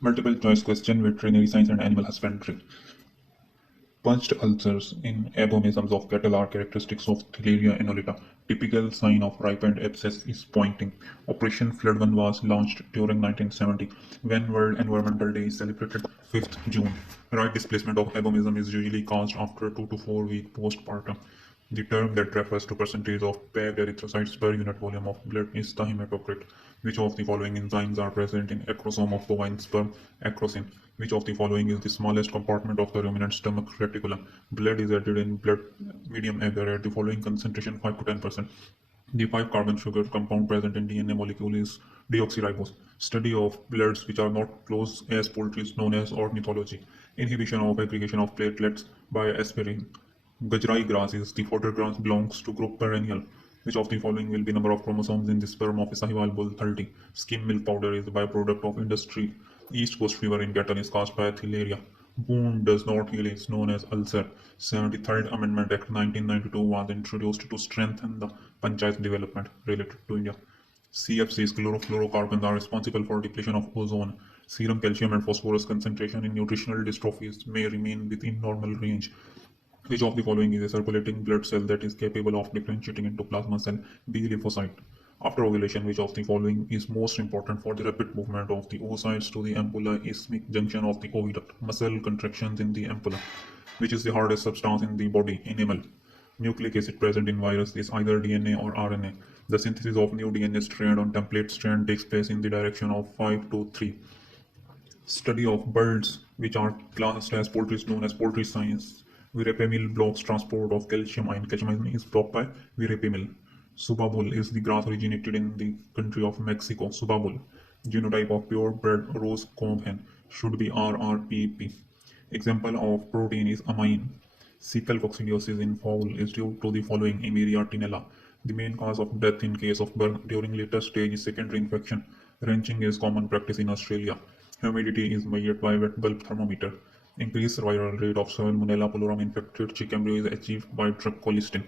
Multiple choice question, veterinary science and animal husbandry. Punched ulcers in abomasums of cattle are characteristics of Theileria inolita. Typical sign of ripened abscess is pointing. Operation Flood One was launched during 1970 when World Environmental Day is celebrated 5th June. Right displacement of abomasum is usually caused after 2 to 4 week postpartum. The term that refers to percentage of packed erythrocytes per unit volume of blood is the hematocrit. Which of the following enzymes are present in acrosome of bovine sperm? Acrosin. Which of the following is the smallest compartment of the ruminant stomach reticulum? Blood is added in blood medium agar at the following concentration 5 to 10%. The 5 carbon sugar compound present in DNA molecule is deoxyribose. Study of bloods which are not close as poultry is known as ornithology. Inhibition of aggregation of platelets by aspirin. Gajrai grass is the fodder grass belongs to group perennial. Which of the following will be number of chromosomes in the sperm of a Sahiwal bull? 30. Skim milk powder is the byproduct of industry. East Coast fever in cattle is caused by Theileria. Wound does not heal is known as ulcer. 73rd Amendment Act 1992 was introduced to strengthen the panchayat development related to India. CFCs, chlorofluorocarbons, are responsible for depletion of ozone. Serum calcium and phosphorus concentration in nutritional dystrophies may remain within normal range. Which of the following is a circulating blood cell that is capable of differentiating into plasma cell? B. Lymphocyte. After ovulation, which of the following is most important for the rapid movement of the oocytes to the ampulla isthmic junction of the oviduct? Muscle contractions in the ampulla. Which is the hardest substance in the body? Enamel. Nucleic acid present in virus is either DNA or RNA. The synthesis of new DNA strand on template strand takes place in the direction of 5 to 3. Study of birds, which are classed as poultry, is known as poultry science. Verapamil blocks transport of calcium ion. Calcium ion is blocked by verapamil. Subabul is the grass originated in the country of Mexico. Subabul. Genotype of purebred rose comb hen should be RRPP. Example of protein is amine. Cephaloccoccidiosis in fowl is due to the following: Emeria tinella. The main cause of death in case of burn during later stage is secondary infection. Wrenching is common practice in Australia. Humidity is measured by wet bulb thermometer. Increased survival rate of Salmonella pullorum infected chick embryo is achieved by drug colistin.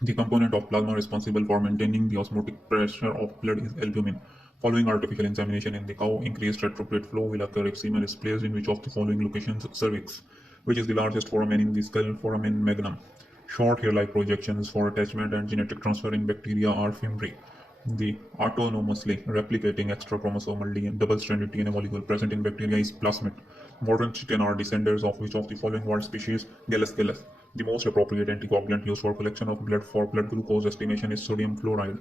The component of plasma responsible for maintaining the osmotic pressure of blood is albumin. Following artificial insemination in the cow, increased retrograde flow will occur if semen is placed in which of the following locations? Cervix. Which is the largest foramen in the skull? Foramen magnum. Short hair-like projections for attachment and genetic transfer in bacteria are fimbriae. The autonomously replicating extrachromosomal DNA, double-stranded DNA molecule present in bacteria is plasmid. Modern chicken are descendants of which of the following wild species? Gallus gallus. The most appropriate anticoagulant used for collection of blood for blood glucose estimation is sodium chloride.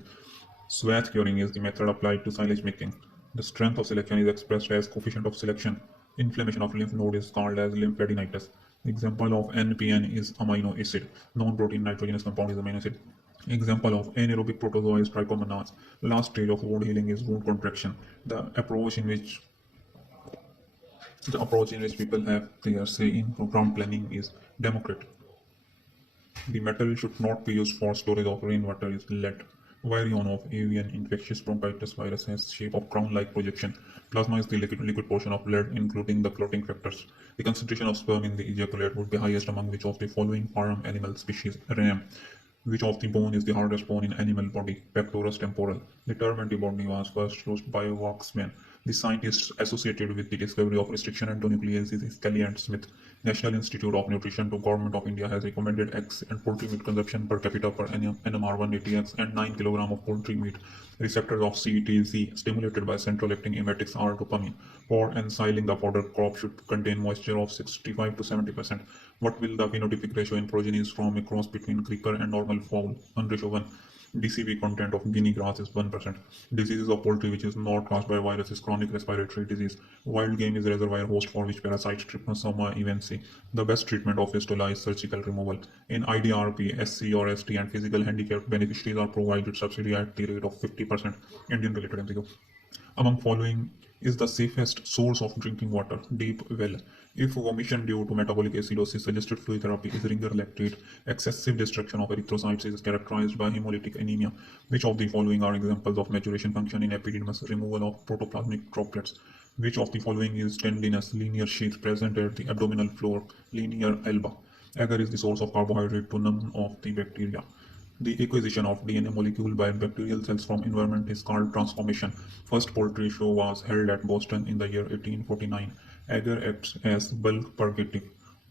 Swath curing is the method applied to silage making. The strength of selection is expressed as coefficient of selection. Inflammation of lymph node is called as lymphadenitis. Example of NPN is amino acid. Non-protein nitrogenous compound is amino acid. Example of anaerobic protozoa is trichomonas. Last stage of wound healing is wound contraction. The approach in which people have their say in program planning is democratic. The metal should not be used for storage of rainwater is lead. Virion of avian infectious bronchitis virus has shape of crown-like projection. Plasma is the liquid portion of blood, including the clotting factors. The concentration of sperm in the ejaculate would be highest among which of the following farm animal species? Ram. Which of the bone is the hardest bone in animal body? Pectorus temporal. The term antibody was first used by Waxman. The scientists associated with the discovery of restriction endonucleases is Kelly and Smith. National Institute of Nutrition to Government of India has recommended eggs and poultry meat consumption per capita per annum NMR180 eggs and 9 kg of poultry meat. Receptors of CTZ stimulated by central acting emetics are dopamine. For ensiling, the fodder crop should contain moisture of 65 to 70%. What will the phenotypic ratio in progenies from a cross between creeper and normal fowl? 1 ratio 1. DCV content of guinea grass is 1%. Diseases of poultry which is not caused by virus is chronic respiratory disease. Wild game is reservoir host for which parasite Trypanosoma evensi. The best treatment of fistula is surgical removal. In IDRP, SC or ST and physical handicap beneficiaries are provided subsidy at the rate of 50%. Indian related MCQ. Among following is the safest source of drinking water? Deep well. If vomition due to metabolic acidosis, suggested fluid therapy is ringer lactate. Excessive destruction of erythrocytes is characterized by hemolytic anemia. Which of the following are examples of maturation function in epididymis? Removal of protoplasmic droplets. Which of the following is tendinous linear sheath present at the abdominal floor? Linear alba. Agar is the source of carbohydrate to none of the bacteria. The acquisition of DNA molecule by bacterial cells from environment is called transformation. First poultry show was held at Boston in the year 1849. Agar acts as bulk purgative.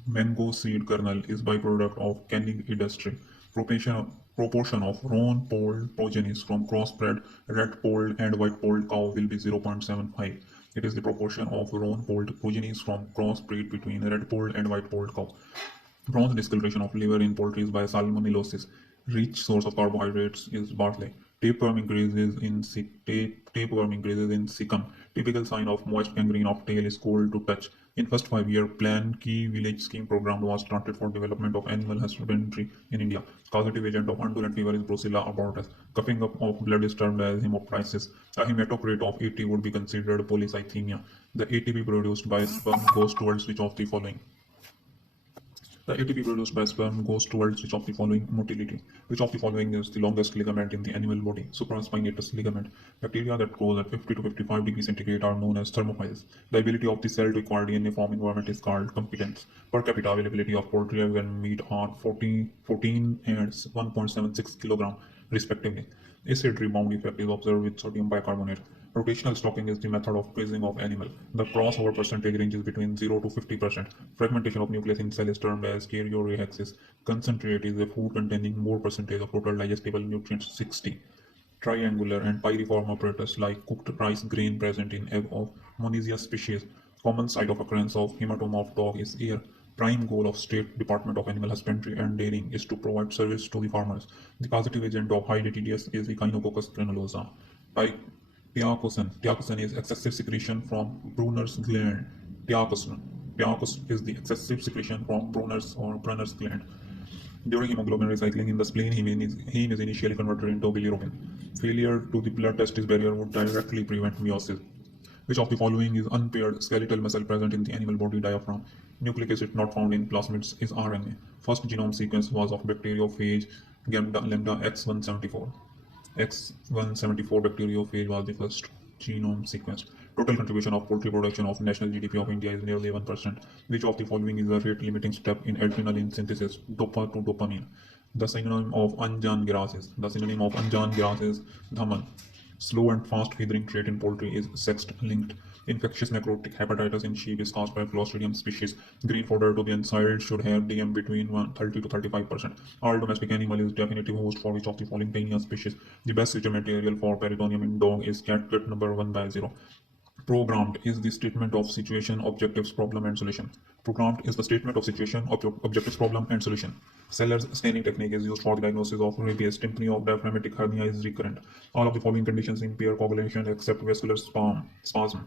Mango seed kernel is byproduct of canning industry. Proportion of roan-polled progenies from crossbred red-polled and white-polled cow will be 0.75. It is the proportion of roan-polled progenies from crossbreed between red-polled and white-polled cow. Bronze discoloration of liver in poultry by salmonellosis. Rich source of carbohydrates is barley. Tapeworm increases in cecum. Typical sign of moist gangrene of tail is cold to touch. In first 5 year plan, key village scheme program was started for development of animal husbandry in India. Causative agent of undulant fever is Brucella abortus. Coughing up of blood is termed as hemoptysis. A hematocrit of 80 would be considered polycythemia. The ATP produced by sperm goes towards which of the following? The ATP produced by sperm goes towards which of the following motility? Which of the following is the longest ligament in the animal body? Supraspinatus ligament. Bacteria that grow at 50 to 55 degrees centigrade are known as thermophiles. The ability of the cell to acquire DNA from environment is called competence. Per capita availability of poultry and meat are 14 and 1.76 kg respectively. Acid rebound effect is observed with sodium bicarbonate. Rotational stocking is the method of grazing of animal. The crossover percentage ranges between 0 to 50%. Fragmentation of nucleus in cell is termed as karyoreaxis. Concentrate is a food containing more percentage of total digestible nutrients, 60. Triangular and pyriform apparatus like cooked rice grain present in egg of Monasia species. Common site of occurrence of hematoma of dog is ear. Prime goal of State Department of Animal Husbandry and Dairying is to provide service to the farmers. The causative agent of high DTDS is Echinococcus granulosa. Ty- Tiacosin is excessive secretion from Brunner's gland. Tiacosin. Tiacos is the excessive secretion from Brunner's gland. During hemoglobin recycling in the spleen, heme is initially converted into bilirubin. Failure to the blood testis barrier would directly prevent meiosis. Which of the following is unpaired skeletal muscle present in the animal body diaphragm? Nucleic acid not found in plasmids is RNA. First genome sequence was of bacteriophage lambda X174. X174 bacteriophage was the first genome sequenced. Total contribution of poultry production of national GDP of India is nearly 1%. Which of the following is a rate limiting step in adrenaline synthesis? Dopa to dopamine. The synonym of Anjan grass is Dhamal. Slow and fast feathering trait in poultry is sex-linked. Infectious necrotic hepatitis in sheep is caused by Clostridium species. Green fodder to be unsoiled should have DM between 30 to 35%. All domestic animal is definitive host for which of the following Taenia species. The best suited material for peritoneum in dog is catgut number 1/0. Programmed is the statement of situation, objectives, problem, and solution. Programmed is the statement of situation, objectives, problem, and solution. Seller's staining technique is used for the diagnosis of rabies. Tympany of diaphragmatic hernia is recurrent. All of the following conditions impair coagulation except vascular spasm.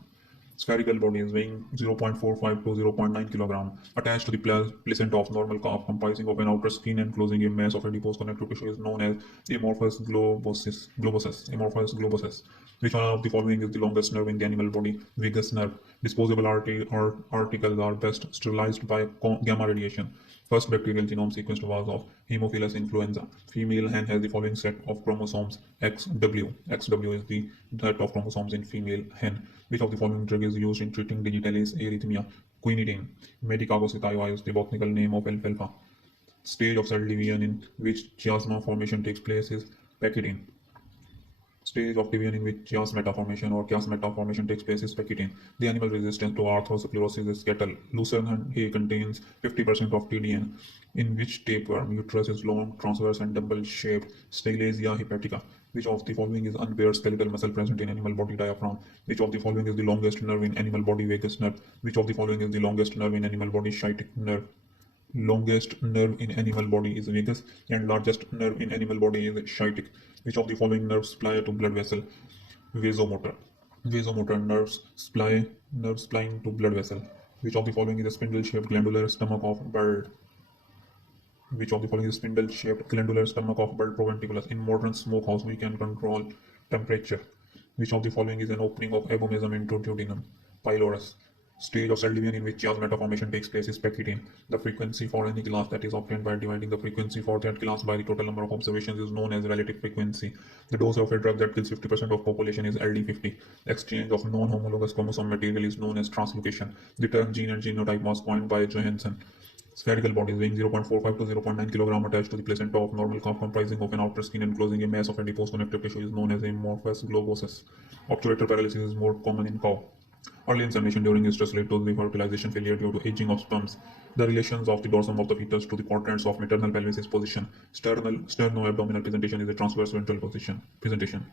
Spherical body is weighing 0.45 to 0.9 kg, attached to the placenta of normal calf, comprising of an outer skin enclosing a mass of adipose connective tissue is known as amorphous globosus. Amorphous globosus. Which one of the following is the longest nerve in the animal body? Vagus nerve. Disposable articles are best sterilized by gamma radiation. First bacterial genome sequenced was of Haemophilus influenza. Female hen has the following set of chromosomes XW. XW is the set of chromosomes in female hen. Which of the following drug is used in treating digitalis erythema? Quinidine. Medicago is the botanical name of alfalfa. Stage of cell division in which chiasma formation takes place is Pachydian. Stage of division in which chiasmata formation or chiasmata formation takes place is Pachydian. The animal resistance to arthrosclerosis is cattle. Lucerne hay contains 50% of TDN, in which tapeworm uterus is long, transverse, and double-shaped. Staglasia hepatica. Which of the following is unpaired skeletal muscle present in animal body diaphragm? Which of the following is the longest nerve in animal body vagus nerve? Which of the following is the longest nerve in animal body sciatic nerve? Longest nerve in animal body is vagus and largest nerve in animal body is sciatic. Which of the following nerves supply to blood vessel? Vasomotor. Vasomotor nerves supplying to blood vessel. Which of the following is a spindle-shaped glandular stomach of bird? Which of the following is spindle-shaped glandular stomach of bird proventriculus? In modern smokehouse, we can control temperature. Which of the following is an opening of abomasum into duodenum? Pylorus. Stage of cell division in which chiasmata formation takes place is Pachydian. The frequency for any class that is obtained by dividing the frequency for that class by the total number of observations is known as relative frequency. The dose of a drug that kills 50% of population is LD50. Exchange of non-homologous chromosome material is known as translocation. The term gene and genotype was coined by Johansen. Spherical bodies weighing 0.45 to 0.9 kg attached to the placenta of normal calf, comprising of an outer skin enclosing a mass of adipose connective tissue, is known as amorphous globosus. Obturator paralysis is more common in cow. Early insemination during estrus led to the fertilization failure due to aging of sperms. The relations of the dorsum of the fetus to the contents of maternal pelvis is position. Sterno-abdominal presentation is a transverse ventral presentation.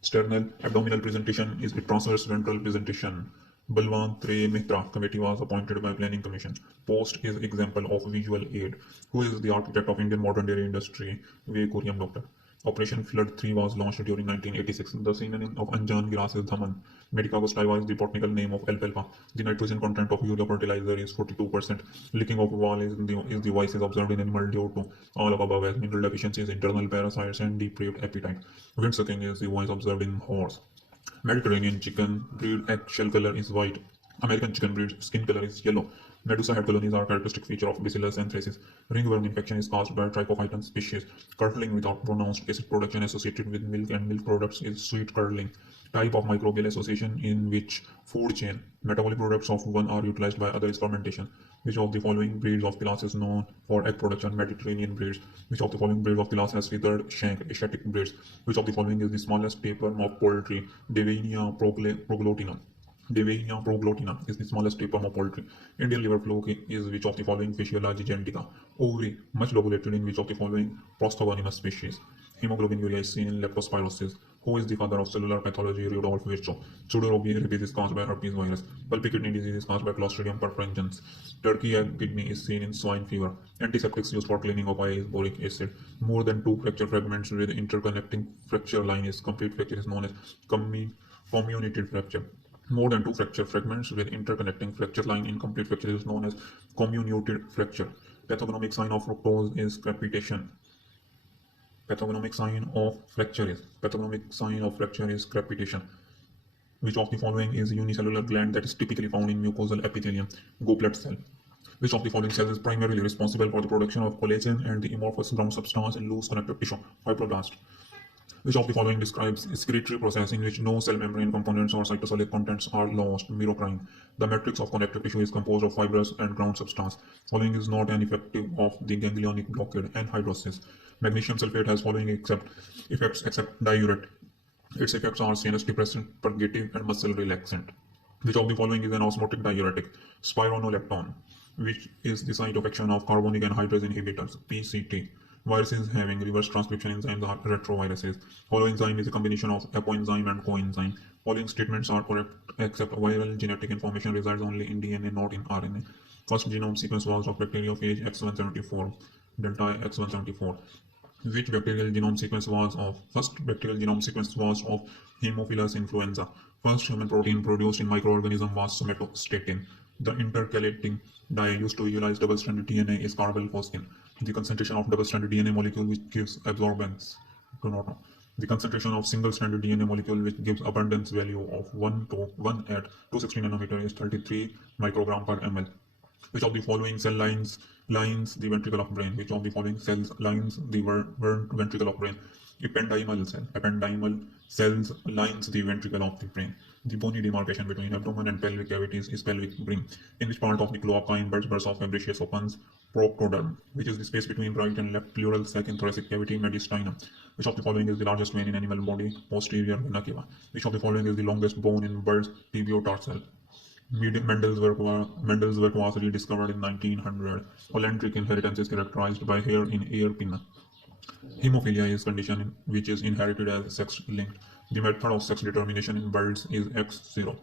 Sternal abdominal presentation is a transverse ventral presentation. Balwant Tre Mehta committee was appointed by Planning Commission. Post is example of visual aid. Who is the architect of Indian modern dairy industry? V. Kuriam Doctor. Operation Flood 3 was launched during 1986. The synonym of Anjan grass is Dhaman. Medica gustiva is the botanical name of alfalfa. The nitrogen content of urea fertilizer is 42%. Licking of wall is the vices observed in animal due to all of above as mineral deficiencies, internal parasites, and depraved appetite. Wind sucking is the voice observed in horse. Mediterranean chicken breed egg shell color is white. American chicken breed skin color is yellow. Medusa head colonies are a characteristic feature of Bacillus anthracis. Ringworm infection is caused by Trichophyton species. Curdling without pronounced acid production associated with milk and milk products is sweet curdling. Type of microbial association in which food chain metabolic products of one are utilized by other is fermentation. Which of the following breeds of Pilas is known for egg production? Mediterranean breeds. Which of the following breeds of Pilas has feathered shank? Asiatic breeds. Which of the following is the smallest tapeworm of poultry? Devenia proglottina. Devenia proglottina is the smallest tapeworm of poultry. Indian liver fluke is which of the following Physiology genetica? Ovary, much lobulated in which of the following Prosthogonymous species? Hemoglobin urea is seen in leptospirosis. Who is the father of cellular pathology? Rudolf Virchow. Pseudorabies is caused by herpes virus. Pulpy kidney disease is caused by Clostridium perfringens. Turkey egg kidney is seen in swine fever. Antiseptics used for cleaning of eye is boric acid. More than two fracture fragments with interconnecting fracture line is complete fracture is known as comminuted fracture. More than two fracture fragments with interconnecting fracture line in complete fracture is known as comminuted fracture. Pathognomic sign of fructose is crepitation. Pathognomic sign of fracture is crepitation. Which of the following is a unicellular gland that is typically found in mucosal epithelium? Goblet cell. Which of the following cells is primarily responsible for the production of collagen and the amorphous ground substance in loose connective tissue? Fibroblast. Which of the following describes a excretory process in which no cell membrane components or cytosolic contents are lost? Merocrine. The matrix of connective tissue is composed of fibrous and ground substance. Following is not an effective of the ganglionic blockade. Anhydrosis. Magnesium sulfate has following effects except diuretic. Its effects are sinus depressant, purgative, and muscle relaxant. Which of the following is an osmotic diuretic? Spironolactone. Which is the site of action of carbonic anhydrase inhibitors? PCT. Viruses having reverse transcription enzymes are retroviruses. Holoenzyme is a combination of apoenzyme and coenzyme. Following statements are correct except viral genetic information resides only in DNA, not in RNA. First genome sequence was of bacteriophage X174, delta X174. Which bacterial genome sequence was of? First bacterial genome sequence was of Haemophilus influenza. First human protein produced in microorganism was somatostatin. The intercalating dye used to visualize double-stranded DNA is carbylphosphine. The concentration of double-stranded DNA molecule which gives absorbance. Do not know. The concentration of single-stranded DNA molecule which gives abundance value of 1 to 1 at 260 nanometer is 33 microgram per ml. Which of the following cell lines the ventricle of brain? Which of the following cells lines the ventricle of brain? Ependymal cells lines the ventricle of the brain. The bony demarcation between abdomen and pelvic cavities is pelvic ring. In which part of the cloaca in birds of Fabricius opens? Proctoderm. Which is the space between right and left pleural sac in thoracic cavity? Mediastinum. Which of the following is the largest vein in animal body? Posterior vena cava. Which of the following is the longest bone in birds? Tibiotarsal. Mendel's work was rediscovered in 1900. Olendric inheritance is characterized by hair in ear pinna. Hemophilia is condition which is inherited as sex-linked. The method of sex determination in birds is X0.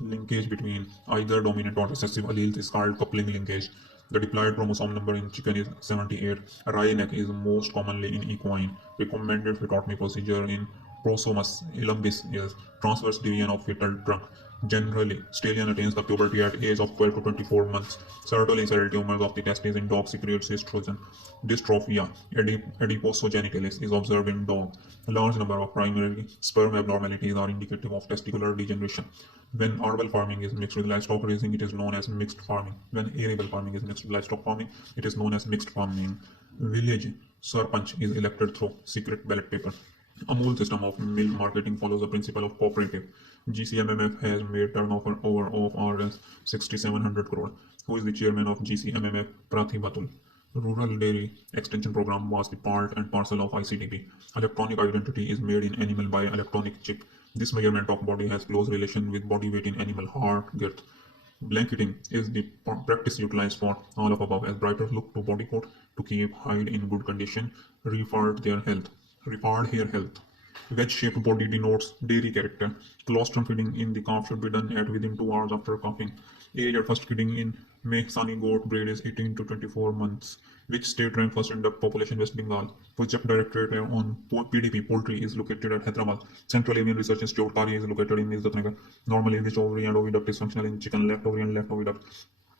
Linkage between either dominant or recessive alleles is called coupling linkage. The diploid chromosome number in chicken is 78. Wry neck is most commonly in equine. Recommended phytotomy procedure in Prosomus elumbis is transverse division of fetal trunk. Generally, stallion attains the puberty at age of 12 to 24 months. Certainly, cell tumors of the testes in dog secretes estrogen. Dystrophia adiposogenitalis is observed in dog. A large number of primary sperm abnormalities are indicative of testicular degeneration. When arable farming is mixed with livestock raising, it is known as mixed farming. When arable farming is mixed with livestock farming, it is known as mixed farming. Village sarpanch is elected through secret ballot paper. Amul system of milk marketing follows the principle of cooperative. GCMMF has made turnover of as 6,700 crore. Who is the chairman of GCMMF? Prathi Batul. Rural Dairy Extension Program was the part and parcel of ICDP. Electronic identity is made in animal by electronic chip. This measurement of body has close relation with body weight in animal heart, girth. Blanketing is the practice utilized for all of above, as writers look to body coat to keep hide in good condition, referred hair health. Wedge-shaped body denotes dairy character. Colostrum feeding in the calf should be done at within 2 hours after calving. Age at first feeding in Mehsani goat breed is 18 to 24 months. Which state ranked first in the population? West Bengal. Project Directorate on PDP poultry is located at Hyderabad. Central Avian Research Institute Kari is located in Izatnagar. Normally, which ovary and oviduct is functional in chicken? Left ovary and left oviduct.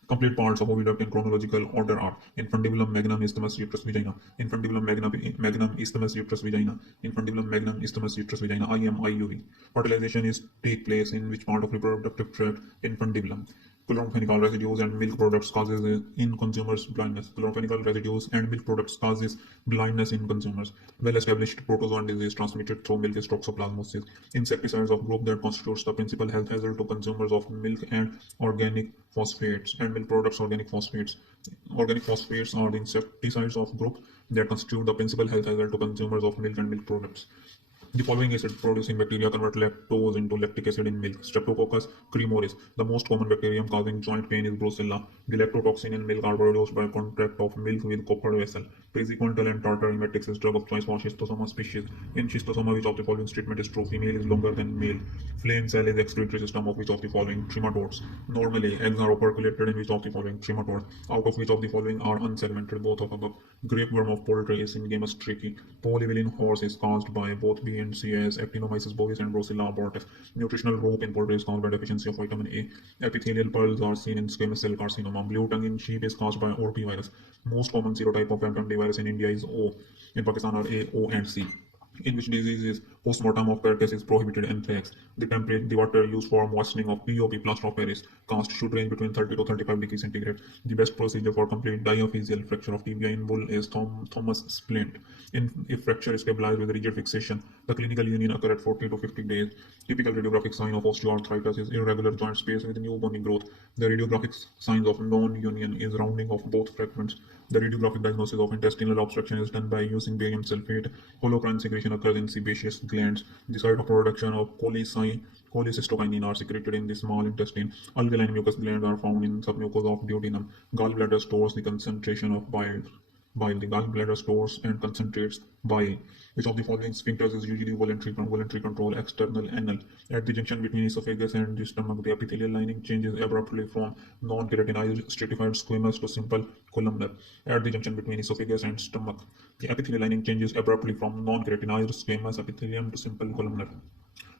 Complete parts of oviduct in chronological order are infundibulum magnum isthmus uterus vagina, infundibulum magnum isthmus uterus vagina, infundibulum magnum isthmus uterus vagina, IMIUV. Fertilization is take place in which part of reproductive tract? Infundibulum. Chloromphenical residues and milk products causes in consumers blindness. Chloromphenical residues and milk products causes blindness in consumers. Well-established protozoan disease transmitted through milk is toxoplasmosis. Insecticides of group that constitutes the principal health hazard to consumers of milk and organic phosphates and milk products organic phosphates. Organic phosphates are the insecticides of group that constitute the principal health hazard to consumers of milk and milk products. The following acid-producing bacteria convert lactose into lactic acid in milk. Streptococcus cremoris. The most common bacterium causing joint pain is Brucella. The lactotoxin in milk are produced by contact of milk with copper vessel. Praziquantel and tartar emetics is drug of choice for schistosoma species. In schistosoma, which of the following statement is true? Female is longer than male. Flame cell is excretory system of which of the following? Trematodes. Normally, eggs are operculated in which of the following? Trematodes. Out of which of the following are unsegmented? Both of above. Grapeworm of poultry is Syngamus trichi. Polyvillain horse is caused by both B and C as Actinomyces bovis and Brucella abortus. Nutritional rope in poultry is caused by deficiency of vitamin A. Epithelial pearls are seen in squamous cell carcinoma. Blue tongue in sheep is caused by ORP virus. Most common serotype of FMD virus in India is O. In Pakistan are A, O, and C. In which diseases postmortem of carcass is prohibited? Anthrax. The water used for moistening of POP, plaster of Paris, cast should range between 30 to 35 degrees centigrade. The best procedure for complete diaphyseal fracture of tibia in bull is Thomas splint. If fracture is stabilized with rigid fixation, the clinical union occur at 40 to 50 days. Typical radiographic sign of osteoarthritis is irregular joint space with new bony growth. The radiographic signs of non-union is rounding of both fragments. The radiographic diagnosis of intestinal obstruction is done by using barium sulfate. Holocrine secretion occurs in sebaceous glands. The site of production of cholecystokinin are secreted in the small intestine. Alkaline mucus glands are found in submucosa of duodenum. Gallbladder stores the concentration of bile. The gallbladder stores and concentrates bile. Which of the following sphincters is usually voluntary control? External anal. At the junction between esophagus and the stomach, the epithelial lining changes abruptly from non-keratinized stratified squamous to simple columnar. At the junction between esophagus and stomach, the epithelial lining changes abruptly from non-keratinized squamous epithelium to simple columnar.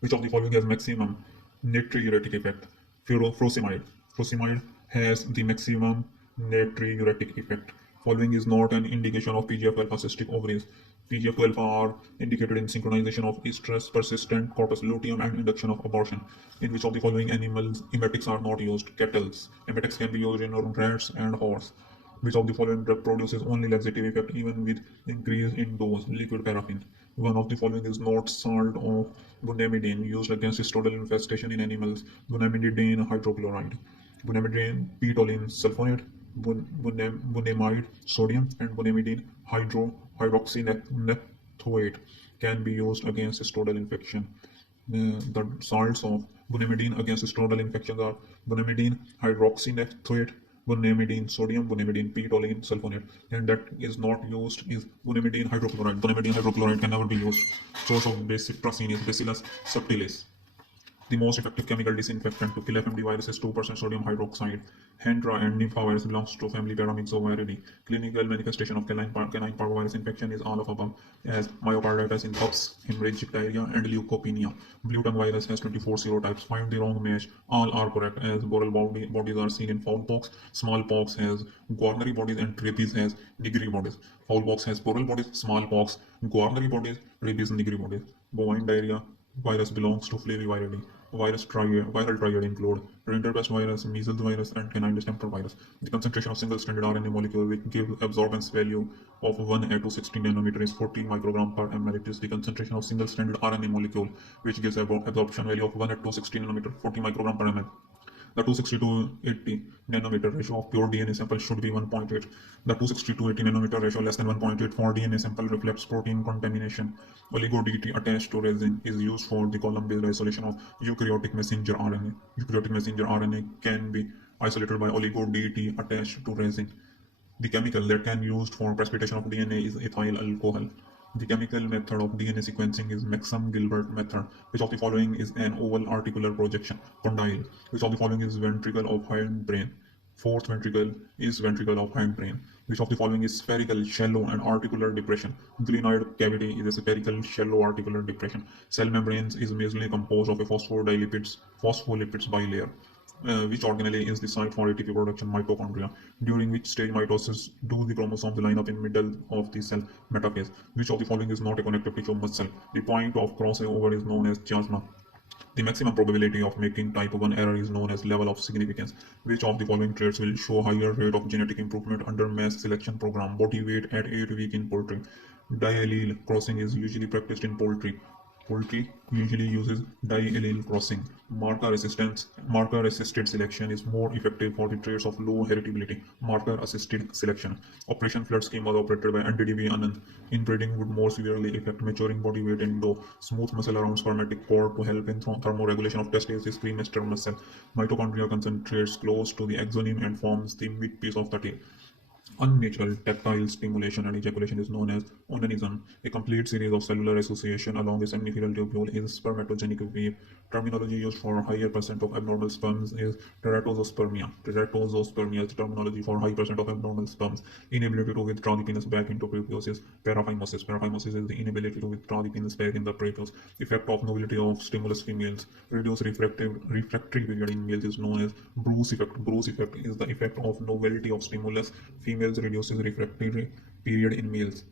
Which of the following has maximum natriuretic effect? Furosemide. Furosemide has the maximum natriuretic effect. Following is not an indication of PGF-alpha cystic ovaries. PGF-alpha are indicated in synchronization of estrus, persistent corpus luteum, and induction of abortion. In which of the following animals emetics are not used? Kettles. Emetics can be used in rats and horse. Which of the following drug produces only laxative effect even with increase in dose? Liquid paraffin. One of the following is not salt of bunamidine used against stodal infestation in animals. Bunamidine hydrochloride. Bunamidine petolin sulfonate. Bunamide sodium and bunamidine hydroxynephthoate can be used against stodal infection. The salts of bunamidine against stodal infections are bunamidine hydroxynephthoate, bunamidine sodium, bunamidine petolin sulfonate, and that is not used is bunamidine hydrochloride. Bunamidine hydrochloride can never be used. Source of basic prasin is Bacillus subtilis. The most effective chemical disinfectant to kill FMD virus is 2% sodium hydroxide. Hendra and Nympha virus belongs to family Paramyxoviridae. Clinical manifestation of canine parvovirus infection is all of above, as myocarditis in pups, hemorrhagic diarrhea, and leukopenia. Blue tongue virus has 24 serotypes. Find the wrong match. All are correct, as boral bodies are seen in foulpox. Smallpox has guarnary bodies, and rabies has nigri bodies. Foulpox has boral bodies, smallpox, guarnary bodies, rabies, nigri bodies. Bovine diarrhea virus belongs to Flaviviridae. Viral triad include rinderpest virus, measles virus, and canine distemper virus. The concentration of single-stranded RNA molecule which gives absorbance value of 1 at 260 nanometer is 40 microgram per ml. It is the concentration of single-stranded RNA molecule which gives absorption value of 1 at 260 nanometer, 40 microgram per ml. The 260 to 80 nanometer ratio of pure DNA sample should be 1.8. The 260 to 80 nanometer ratio less than 1.8 for DNA sample reflects protein contamination. Oligo-DT attached to resin is used for the column-based isolation of eukaryotic messenger RNA. Eukaryotic messenger RNA can be isolated by oligo-DT attached to resin. The chemical that can be used for precipitation of DNA is ethyl alcohol. The chemical method of DNA sequencing is Maxam-Gilbert method. Which of the following is an oval articular projection? Condyle. Which of the following is ventricle of hindbrain? Fourth ventricle is ventricle of hindbrain. Which of the following is spherical, shallow, and articular depression? Glenoid cavity is a spherical, shallow, articular depression. Cell membranes is majorly composed of a phospholipids bilayer. Which organelle is the site for ATP production? Mitochondria. During which stage mitosis do the chromosomes line up in middle of the cell? Metaphase. Which of the following is not a connective tissue? Muscle. The point of crossover is known as chiasma. The maximum probability of making type 1 error is known as level of significance. Which of the following traits will show higher rate of genetic improvement under mass selection program? Body weight at 8 weeks in poultry. Diallele crossing is usually practiced in poultry. Poultry usually uses diallele crossing. Marker assisted selection is more effective for the traits of low heritability. Marker assisted selection. Operation Flood scheme was operated by NDDB Anand. Inbreeding would more severely affect maturing body weight in doe. Smooth muscle around spermatic cord to help in thermoregulation of testes is cremaster muscle. Mitochondria concentrates close to the axoneme and forms the midpiece of the tail. Unnatural tactile stimulation and ejaculation is known as onanism. A complete series of cellular association along a seminiferal tubule is spermatogenic wave. Terminology used for higher percent of abnormal sperms is teratospermia. Teratospermia is the terminology for high percent of abnormal sperms. Inability to withdraw the penis back into prepuce is paraphimosis. Paraphimosis is the inability to withdraw the penis back in the prepuce. Effect of novelty of stimulus females. Reduced refractory period in males is known as Bruce effect. Bruce effect is the effect of novelty of stimulus females reduces refractory period in males.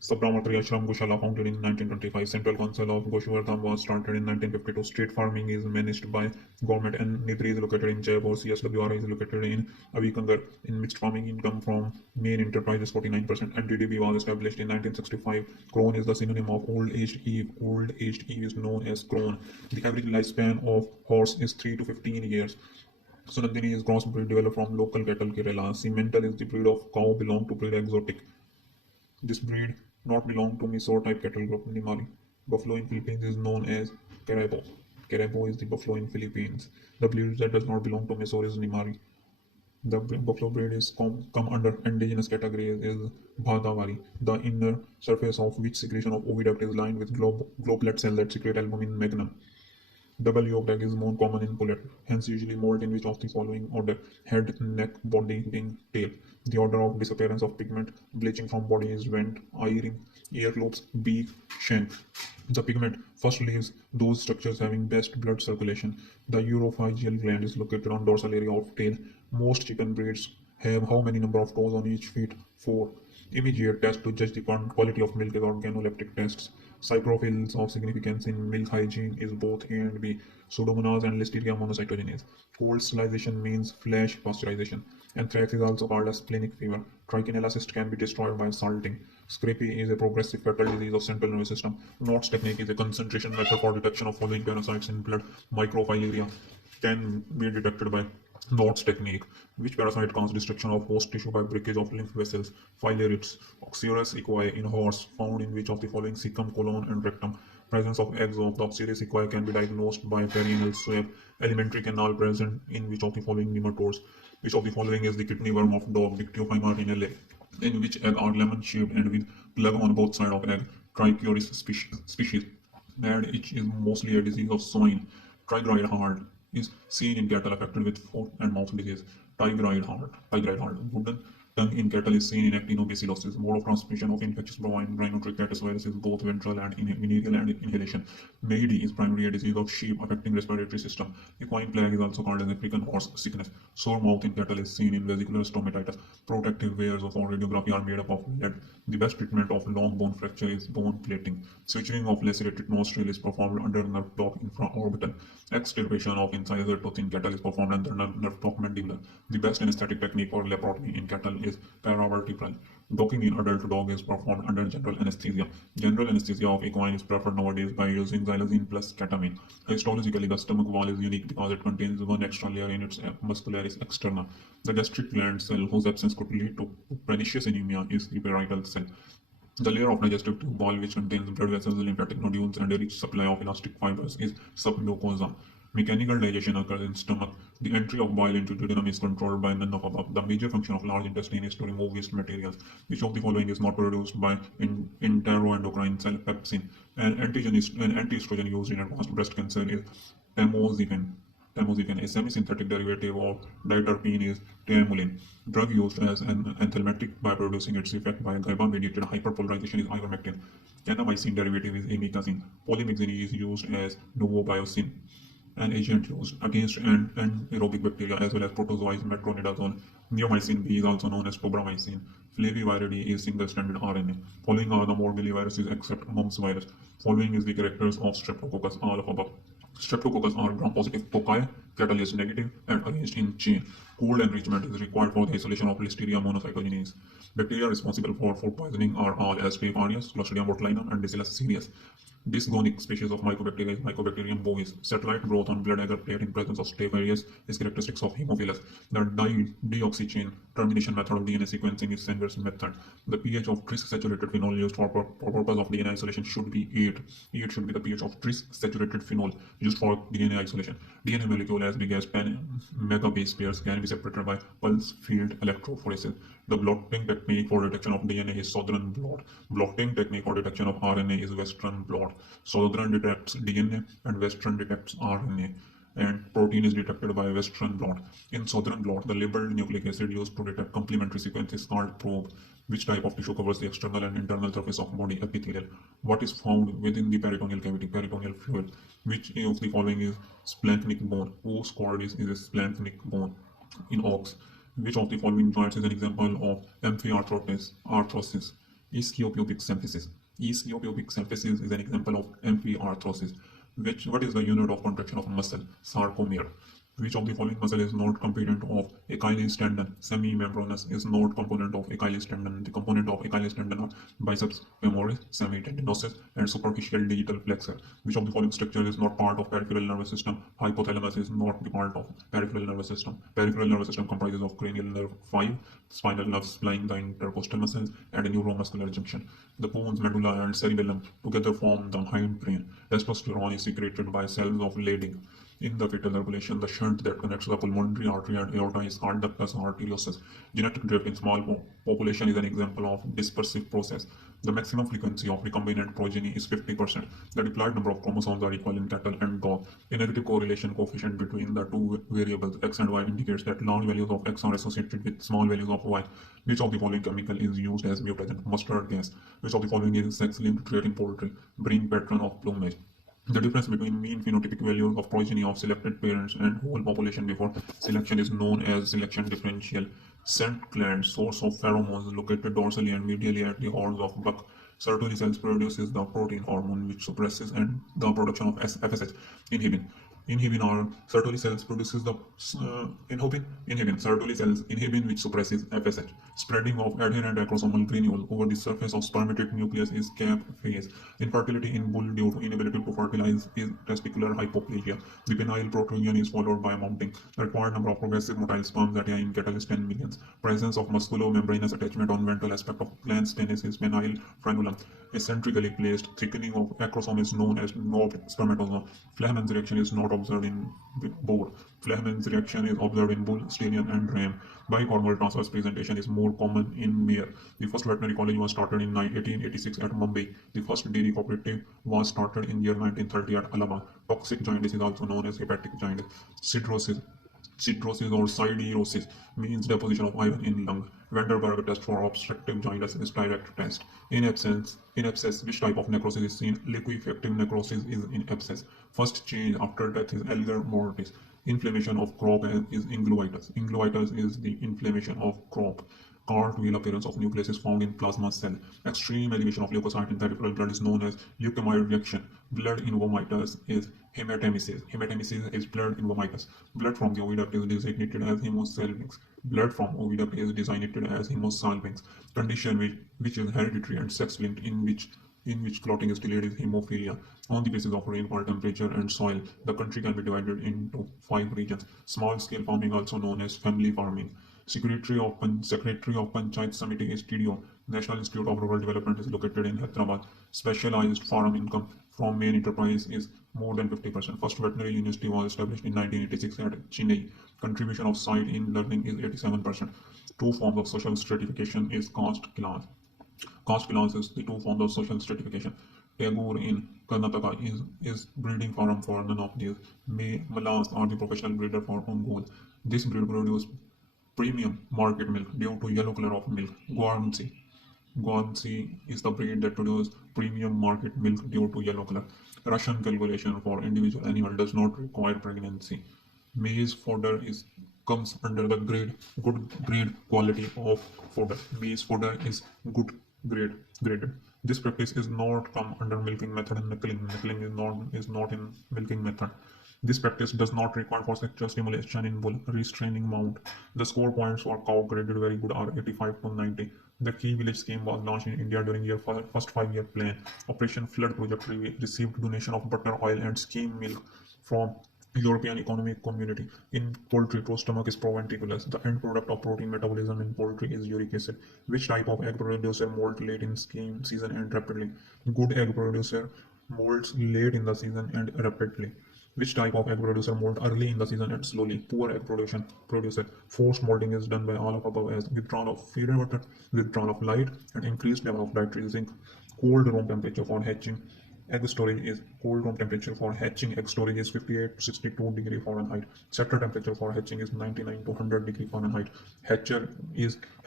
Sabarmati Ashram Goshala founded in 1925. Central Council of Goshwardhan was started in 1952. State farming is managed by government and Nidri is located in Jaipur. CSWR is located in Avikangar. In mixed farming, income from main enterprise is 49%. NDDB was established in 1965. Crone is the synonym of old aged Eve. Old aged Eve is known as crone. The average lifespan of horse is 3 to 15 years. Sunandini is crossbreed developed from local cattle Kerala. Simmental is the breed of cow belong to breed exotic. This breed not belong to Mysore type cattle group Nimari. Buffalo in Philippines is known as Carabo. Carabo is the buffalo in Philippines. The breed that does not belong to Mysore is Nimari. The buffalo breed is come under indigenous categories is Bhadavari, the inner surface of which secretion of oviduct is lined with globlet cell that secrete albumin magnum. Double yolk egg is more common in pullet, hence usually molt in which of the following order: head, neck, body, wing, tail. The order of disappearance of pigment bleaching from body is vent, eye ring, ear lobes, beak, shank. The pigment first leaves those structures having best blood circulation. The uropharyngeal gland is located on dorsal area of tail. Most chicken breeds have how many number of toes on each feet? 4. Immediate test to judge the quality of milk is organoleptic tests. Cyprophils of significance in milk hygiene is both A and B, Pseudomonas and Listeria monocytogenes. Cold sterilization means flash pasteurization. Anthrax is also called as splenic fever. Trichinella cyst can be destroyed by salting. Scrapie is a progressive fatal disease of central nervous system. Knots technique is a concentration method for detection of following parasites in blood. Microfilaria can be detected by Knots technique, which parasite causes destruction of host tissue by breakage of lymph vessels. Phylarids, Oxyrus equi in horse, found in which of the following cecum, colon, and rectum. Presence of eggs of the Oxyrus equi can be diagnosed by perianal swab. Alimentary canal present in which of the following nematodes. Which of the following is the kidney worm of dog, Dictyophyma renale, in which egg are lemon shaped and with plug on both sides of egg. Trichoris species. Mad itch is mostly a disease of swine. Triglyceride heart is seen in cattle affected with foot and mouth disease. Triglyceride heart. Wooden tongue in cattle is seen in actinobacillosis. Mode of transmission of infectious bovine rhinotrichitis virus is both ventral and venereal and inhalation. MAID is primarily a disease of sheep affecting respiratory system. Equine plague is also called as African horse sickness. Sore mouth in cattle is seen in vesicular stomatitis. Protective wears of radiography are made up of lead. The best treatment of long bone fracture is bone plating. Suturing of lacerated nostril is performed under nerve block infraorbital. Extirpation of incisor tooth in cattle is performed under nerve block mandibular. The best anesthetic technique for laparotomy in cattle is paravertebral. Docking in adult dog is performed under general anesthesia. General anesthesia of equine is preferred nowadays by using xylazine plus ketamine. Histologically, the stomach wall is unique because it contains one extra layer in its muscularis externa. The gastric gland cell, whose absence could lead to pernicious anemia, is the parietal cell. The layer of digestive tube wall, which contains blood vessels, lymphatic nodules, and a rich supply of elastic fibers, is submucosa. Mechanical digestion occurs in stomach. The entry of bile into duodenum is controlled by none of above. The major function of large intestine is to remove waste materials. Which of the following is not produced by enteroendocrine cell pepsin? An anti-estrogen used in advanced breast cancer is tamoxifen. Tamoxifen, a semi-synthetic derivative of diterpene, is taamolin. Drug used as an anthelmintic by producing its effect by GABA-mediated hyperpolarization is ivermectin. Kanamycin derivative is amikacin. Polymyxin is used as novobiocin, an agent used against anaerobic bacteria as well as protozoa's metronidazole. Neomycin B is also known as tobramycin. Flaviviridae is single-stranded RNA. Following are the morbilliviruses except mumps virus. Following is the characters of Streptococcus, all of above. Streptococcus are gram-positive tocci, catalase negative, and arranged in chain. Cold enrichment is required for the isolation of Listeria monocytogenes. Bacteria responsible for food poisoning are all as Staph aureus, Clostridium botulinum, and Bacillus cereus. Dysgonic species of mycobacteria is Mycobacterium bovis. Satellite growth on blood agar plate in presence of Staph aureus is characteristics of Haemophilus. The deoxy chain termination method of DNA sequencing is Sanders method. The pH of tris saturated phenol used for purpose of DNA isolation should be 8. 8 should be the pH of tris saturated phenol used for DNA isolation. DNA molecule as big as 10 megabase pairs can be separated by pulse field electrophoresis. The blotting technique for detection of DNA is Southern blot. Blotting technique for detection of RNA is Western blot. Southern detects DNA and Western detects RNA, and protein is detected by Western blot. In Southern blot, the labeled nucleic acid used to detect complementary sequence is called probe. Which type of tissue covers the external and internal surface of body? Epithelial. What is found within the peritoneal cavity? Peritoneal fluid. Which of the following is splanchnic bone? Os cordis is a splanchnic bone in ox. Which of the following joints is an example of amphiarthrosis? Ischiopubic symphysis. Ischiopubic symphysis is an example of amphiarthrosis. What is the unit of contraction of muscle? Sarcomere. Which of the following muscle is not component of Achilles tendon? Semimembranous is not component of Achilles tendon. The component of Achilles tendon are biceps femoris, semitendinosus, and superficial digital flexor. Which of the following structures is not part of peripheral nervous system? Hypothalamus is not the part of peripheral nervous system. Peripheral nervous system comprises of cranial nerve 5, spinal nerves supplying the intercostal muscles, and a neuromuscular junction. The bones, medulla, and cerebellum together form the hindbrain. Testosterone is secreted by cells of Leydig. In the fetal circulation, the shunt that connects the pulmonary artery and aorta is called ductus arteriosus. Genetic drift in small population is an example of dispersive process. The maximum frequency of recombinant progeny is 50%. The diploid number of chromosomes are equal in cattle and dog. A negative correlation coefficient between the two variables x and y indicates that large values of x are associated with small values of y. Which of the following chemical is used as mutagen? Mustard gas. Which of the following is sex-linked trait in poultry? Breeding pattern of plumage. The difference between mean phenotypic values of progeny of selected parents and whole population before selection is known as selection differential. Scent gland, source of pheromones, located dorsally and medially at the horns of buck. Sertoli cells produces the protein hormone which suppresses and the production of FSH. Inhibin. Inhibin or Sertoli cells produces the Sertoli cells inhibin which suppresses FSH. Spreading of adherent acrosomal granule over the surface of spermatic nucleus is cap phase. Infertility in bull due to inability to fertilize is testicular hypoplasia. The penile protrusion is followed by mounting. The required number of progressive motile sperms at a in cattle is 10 millions. Presence of musculo-membranous attachment on ventral aspect of glans penis is penile frenulum. A centrically placed thickening of acrosome is known as knobbed spermatozoa. Flahaman's reaction is not observed in boar. Flahaman's reaction is observed in bull, stallion, and ram. Bicornual transverse presentation is more common in mare. The first veterinary college was started in 1886 at Mumbai. The first dairy cooperative was started in year 1930 at Alabama. Toxic jaundice is also known as hepatic jaundice. Cirrhosis. Cirrhosis or siderosis means deposition of iron in lung. Vanderberg test for obstructive jaundice is direct test. In abscess, which type of necrosis is seen? Liquefactive necrosis is in abscess. First change after death is alger mortis. Inflammation of crop is ingulitis. Ingulitis is the inflammation of crop. Cartwheel appearance of nucleus is found in plasma cell. Extreme elevation of leukocyte in peripheral blood is known as leukemia reaction. Blood in vomitus is hematemesis. Hematemesis is blood in vomitus. Blood from the oviduct is designated as hemosalpinx. Blood from oviduct is designated as hemosalpinx. Condition which is hereditary and sex-linked in which clotting is delayed is hemophilia. On the basis of rainfall, temperature, and soil, the country can be divided into 5 regions. Small-scale farming, also known as family farming. Secretary of Panchayat Samiti is TDO. National Institute of Rural Development is located in Hyderabad. Specialized farm income from main enterprise is more than 50%. First veterinary university was established in 1986 at Chennai. Contribution of site in learning is 87%. Two forms of social stratification is caste class. Caste class is the two forms of social stratification. Tagore in Karnataka is breeding farm for none of these. Malas are the professional breeder for Ongole. This breed produces premium market milk due to yellow color of milk. Guarnsey. Guernsey is the breed that produces premium market milk due to yellow color. Russian calculation for individual animal does not require pregnancy. Maize fodder comes under the good grade quality of fodder. Maize fodder is good graded. This practice is not come under milking method and knuckling. Knuckling is not in milking method. This practice does not require for sexual stimulation in bull restraining mount. The score points for cow graded very good are 85 to 90. The key village scheme was launched in India during your first 5-year plan. Operation Flood Project received donation of butter, oil, and skim milk from European Economic Community. In poultry, prostomach is proventiculus. The end product of protein metabolism in poultry is uric acid. Which type of egg producer molt late in scheme season and rapidly? Good egg producer molts late in the season and rapidly. Which type of egg producer molt early in the season and slowly? Poor egg producer. Forced molting is done by all of above as withdrawal of feeder water, withdrawal of light, and increased level of dietary zinc. Cold room temperature for hatching egg storage is cold room temperature for hatching egg storage is 58 to 62 degree Fahrenheit. Setter temperature for hatching is 99 to 100 degree Fahrenheit. Hatcher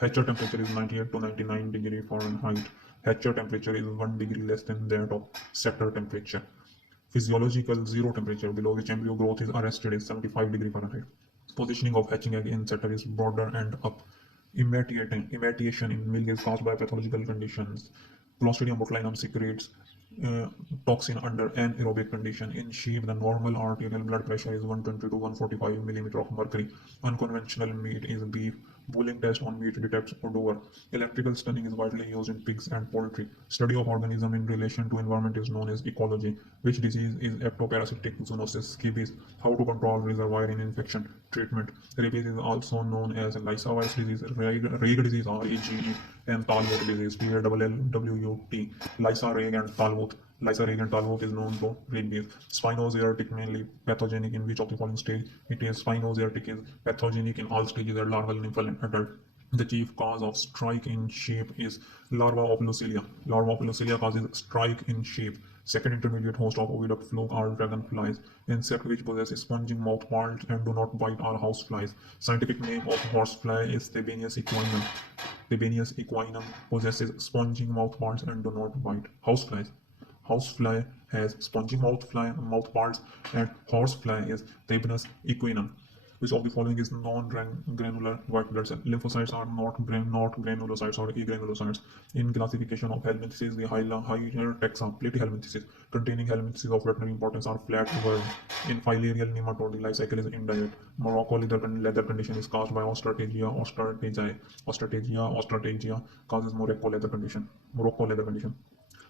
temperature is 98 to 99 degree Fahrenheit. Hatcher temperature is 1 degree less than that of setter temperature. Physiological zero temperature below which embryo growth is arrested is 75 degree Fahrenheit. Positioning of hatching egg in setter is broader and up. Emaciation in milk is caused by pathological conditions. Clostridium botulinum secretes toxin under anaerobic condition. In sheep, the normal arterial blood pressure is 120 to 145 mm of mercury. Unconventional meat is beef. Bulling test on meat detects odor. Electrical stunning is widely used in pigs and poultry. Study of organism in relation to environment is known as ecology. Which disease is ectoparasitic zoonosis? Scabies. How to control reservoir in infection? Treatment. Rabies is also known as Lyssa virus disease, Rayg disease, RAGE, and Talbot disease, TALLWT. Lyssa, Rayg, and Talbot. Lyssa, Rayg, and Talbot is known to rabies. Spinozoatic mainly pathogenic in which of the following stage it is? Spinozoatic is pathogenic in all stages at larval, nymphal, and adult. The chief cause of strike in sheep is larva of Lucilia. Larva of Lucilia causes strike in sheep. Second intermediate host of oviduct fluke are dragonflies. Insect which possess sponging mouth parts and do not bite are houseflies. Scientific name of horsefly is Thebanius equinum. Thebanius equinum possesses sponging mouth parts and do not bite. Houseflies. Housefly has spongy mouth parts and horsefly is Thebanius equinum. Which of the following is non-granular white blood cell? Lymphocytes are not granulocytes or agranulocytes. In classification of helminthes, the higher taxa, platyhelminthes, containing helminthes of veterinary importance are flatworm. In filarial nematode, the life cycle is indirect. Morocco leather condition is caused by Ostrategia causes Morocco leather condition.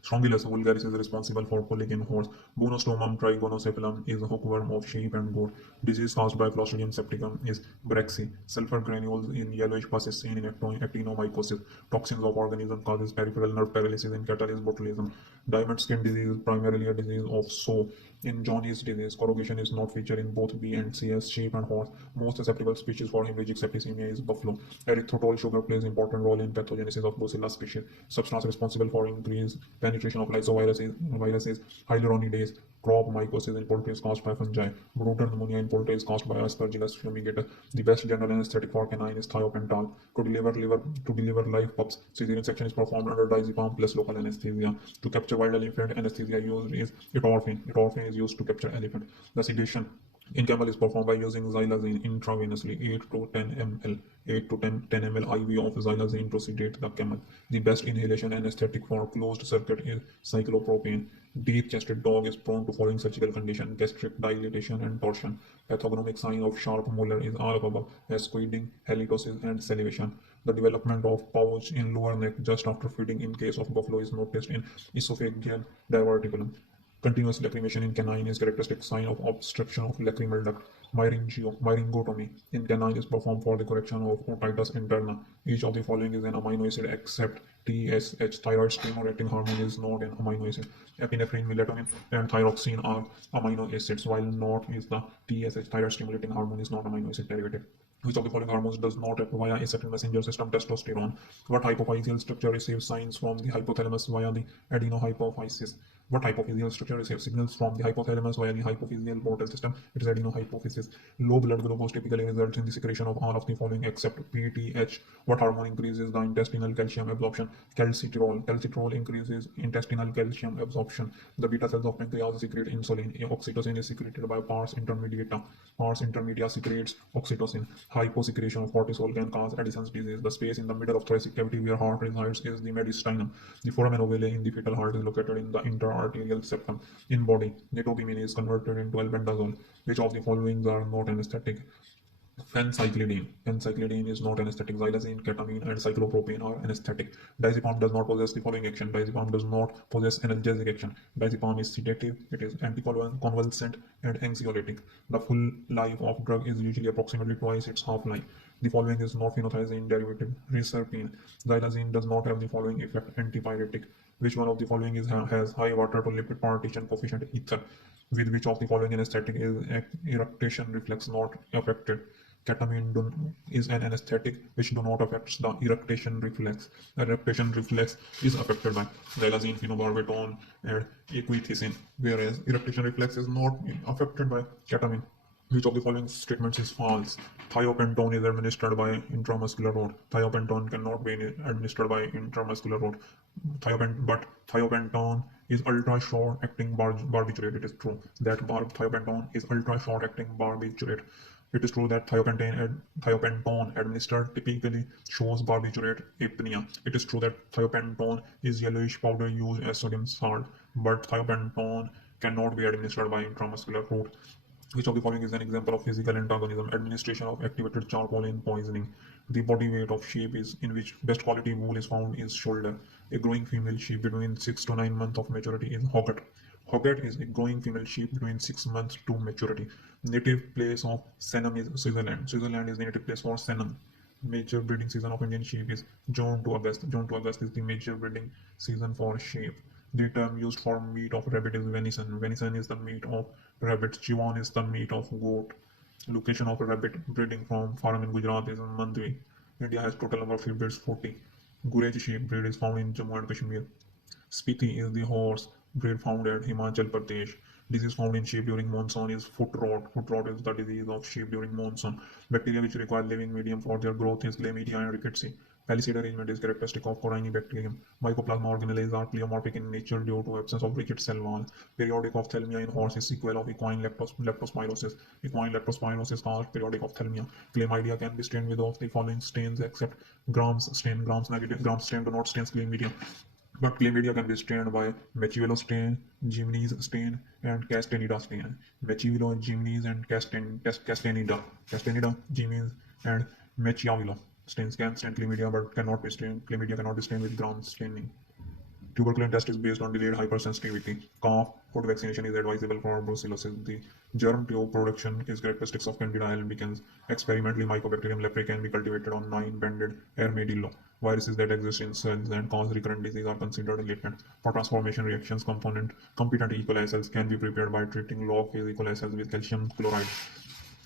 Strongylus vulgaris is responsible for pulling in horse. Bonostomum trigonocephalum is a hookworm of sheep and goat. Disease caused by Clostridium septicum is brachy. Sulfur granules in yellowish pus is seen in actinomycosis. Toxins of organism causes peripheral nerve paralysis in cattle is botulism. Diamond skin disease is primarily a disease of sow. In jaundice disease, corrugation is not featured in both B and C as sheep and horse. Most susceptible species for hemorrhagic septicemia is buffalo. Erythritol sugar plays important role in pathogenesis of Brucella species. Substance responsible for increased penetration of lysoviruses, hyaluronidase. Crop mycosis in poultry is caused by fungi. Brutal pneumonia in poultry is caused by Aspergillus fumigator. The best general anesthetic for canine is thiopental. To deliver live pups, cesarean section is performed under diazepam plus local anesthesia. To capture wild elephant, anesthesia used is etorphine. Etorphine is used to capture elephant. The sedation In camel is performed by using xylazine intravenously 8 to 10 ml. 8 to 10 ml IV of xylazine to sedate the camel. The best inhalation anesthetic for closed circuit is cyclopropane. Deep-chested dog is prone to following surgical condition: gastric dilatation and torsion. Pathognomic sign of sharp molar is all of above: squeezing, halitosis, and salivation. The development of pouch in lower neck just after feeding in case of buffalo is noticed in esophageal diverticulum. Continuous lacrimation in canine is characteristic sign of obstruction of lacrimal duct. Myringotomy in canine is performed for the correction of otitis interna. Each of the following is an amino acid except TSH. Thyroid stimulating hormone is not an amino acid. Epinephrine, melatonin, and thyroxine are amino acids, while not is the TSH. Thyroid stimulating hormone is not amino acid derivative. Which of the following hormones does not act via a certain messenger system? Testosterone. What hypophyseal structure receives signs from the hypothalamus via the adenohypophysis? What hypophyseal structure receives signals from the hypothalamus via the hypophyseal portal system? It is adenohypophysis. Low blood glucose typically results in the secretion of all of the following except PTH. What hormone increases the intestinal calcium absorption? Calcitriol. Calcitriol increases intestinal calcium absorption. The beta cells of pancreas secrete insulin. Oxytocin is secreted by pars intermediata. Pars intermedia secretes oxytocin. Hyposecretion of cortisol can cause Addison's disease. The space in the middle of thoracic cavity where heart resides is the mediastinum. The foramen ovale in the fetal heart is located in the interarterial septum. In body, gatopamine is converted into albendazole. Which of the following are not anesthetic? Phencyclidine. Phencyclidine is not anesthetic. Xylazine, ketamine, and cyclopropane are anesthetic. Diazepam does not possess the following action. Diazepam does not possess analgesic action. Diazepam is sedative, it is anticonvulsant, and anxiolytic. The full life of drug is usually approximately twice its half-life. The following is not phenothiazine derivative. Reserpine. Xylazine does not have the following effect: antipyretic. Which one of the following has high water to lipid partition coefficient? Ether. With which of the following anesthetic is eructation reflex not affected? Ketamine is an anesthetic which do not affect the eructation reflex. The eructation reflex is affected by xylazine, phenobarbital, and equithecin, whereas eructation reflex is not affected by ketamine. Which of the following statements is false? Thiopentone is administered by intramuscular route. Thiopentone cannot be administered by intramuscular route. But thiopentone is ultra short acting barbiturate. It is true that thiopentone is ultra short acting barbiturate. It is true that thiopentone administered typically shows barbiturate apnea. It is true that thiopentone is yellowish powder used as sodium salt, but thiopentone cannot be administered by intramuscular route. Which of the following is an example of physical antagonism? Administration of activated charcoal in poisoning. The body weight of sheep is in which best quality wool is found is shoulder. A growing female sheep between 6 to 9 months of maturity is hogget. Hogget is a growing female sheep between 6 months to maturity. Native place of Senum is Switzerland. Switzerland is the native place for Senum. Major breeding season of Indian sheep is June to August. June to August is the major breeding season for sheep. The term used for meat of rabbit is venison. Venison is the meat of rabbit. Chivan is the meat of goat. Location of rabbit breeding from farm in Gujarat is Mandvi. India has total number of sheep breeds 40. Guraj sheep breed is found in Jammu and Kashmir. Spiti is the horse breed found at Himachal Pradesh. Disease found in sheep during monsoon is foot rot. Foot rot is the disease of sheep during monsoon. Bacteria which require living medium for their growth is Chlamydia and Rickettsia. Palisade arrangement is characteristic of Corynebacterium. Mycoplasma organelles are pleomorphic in nature due to absence of rigid cell wall. Periodic ophthalmia in horse is sequel of equine leptospirosis. Equine leptospirosis causes periodic ophthalmia. Chlamydia can be stained with of the following stains except Grams stain. Grams negative. Grams stain do not stain chlamydia. But chlamydia can be stained by Mechivello stain, Gimnes stain, and Castanida stain. Mechivello, Gimnes, and Castanida, Gimnes, and Mechiavello stains can stain chlamydia but cannot be stained. Chlamydia cannot be stained with ground staining. Tuberculin test is based on delayed hypersensitivity. Cough, foot vaccination is advisable for brucellosis. The germ tube production is characteristics of Candida albicans. Experimentally, Mycobacterium leprae can be cultivated on 9-banded armadillo. Viruses that exist in cells and cause recurrent disease are considered latent. For transformation reactions, competent E. coli cells can be prepared by treating log phase E. coli cells with calcium chloride.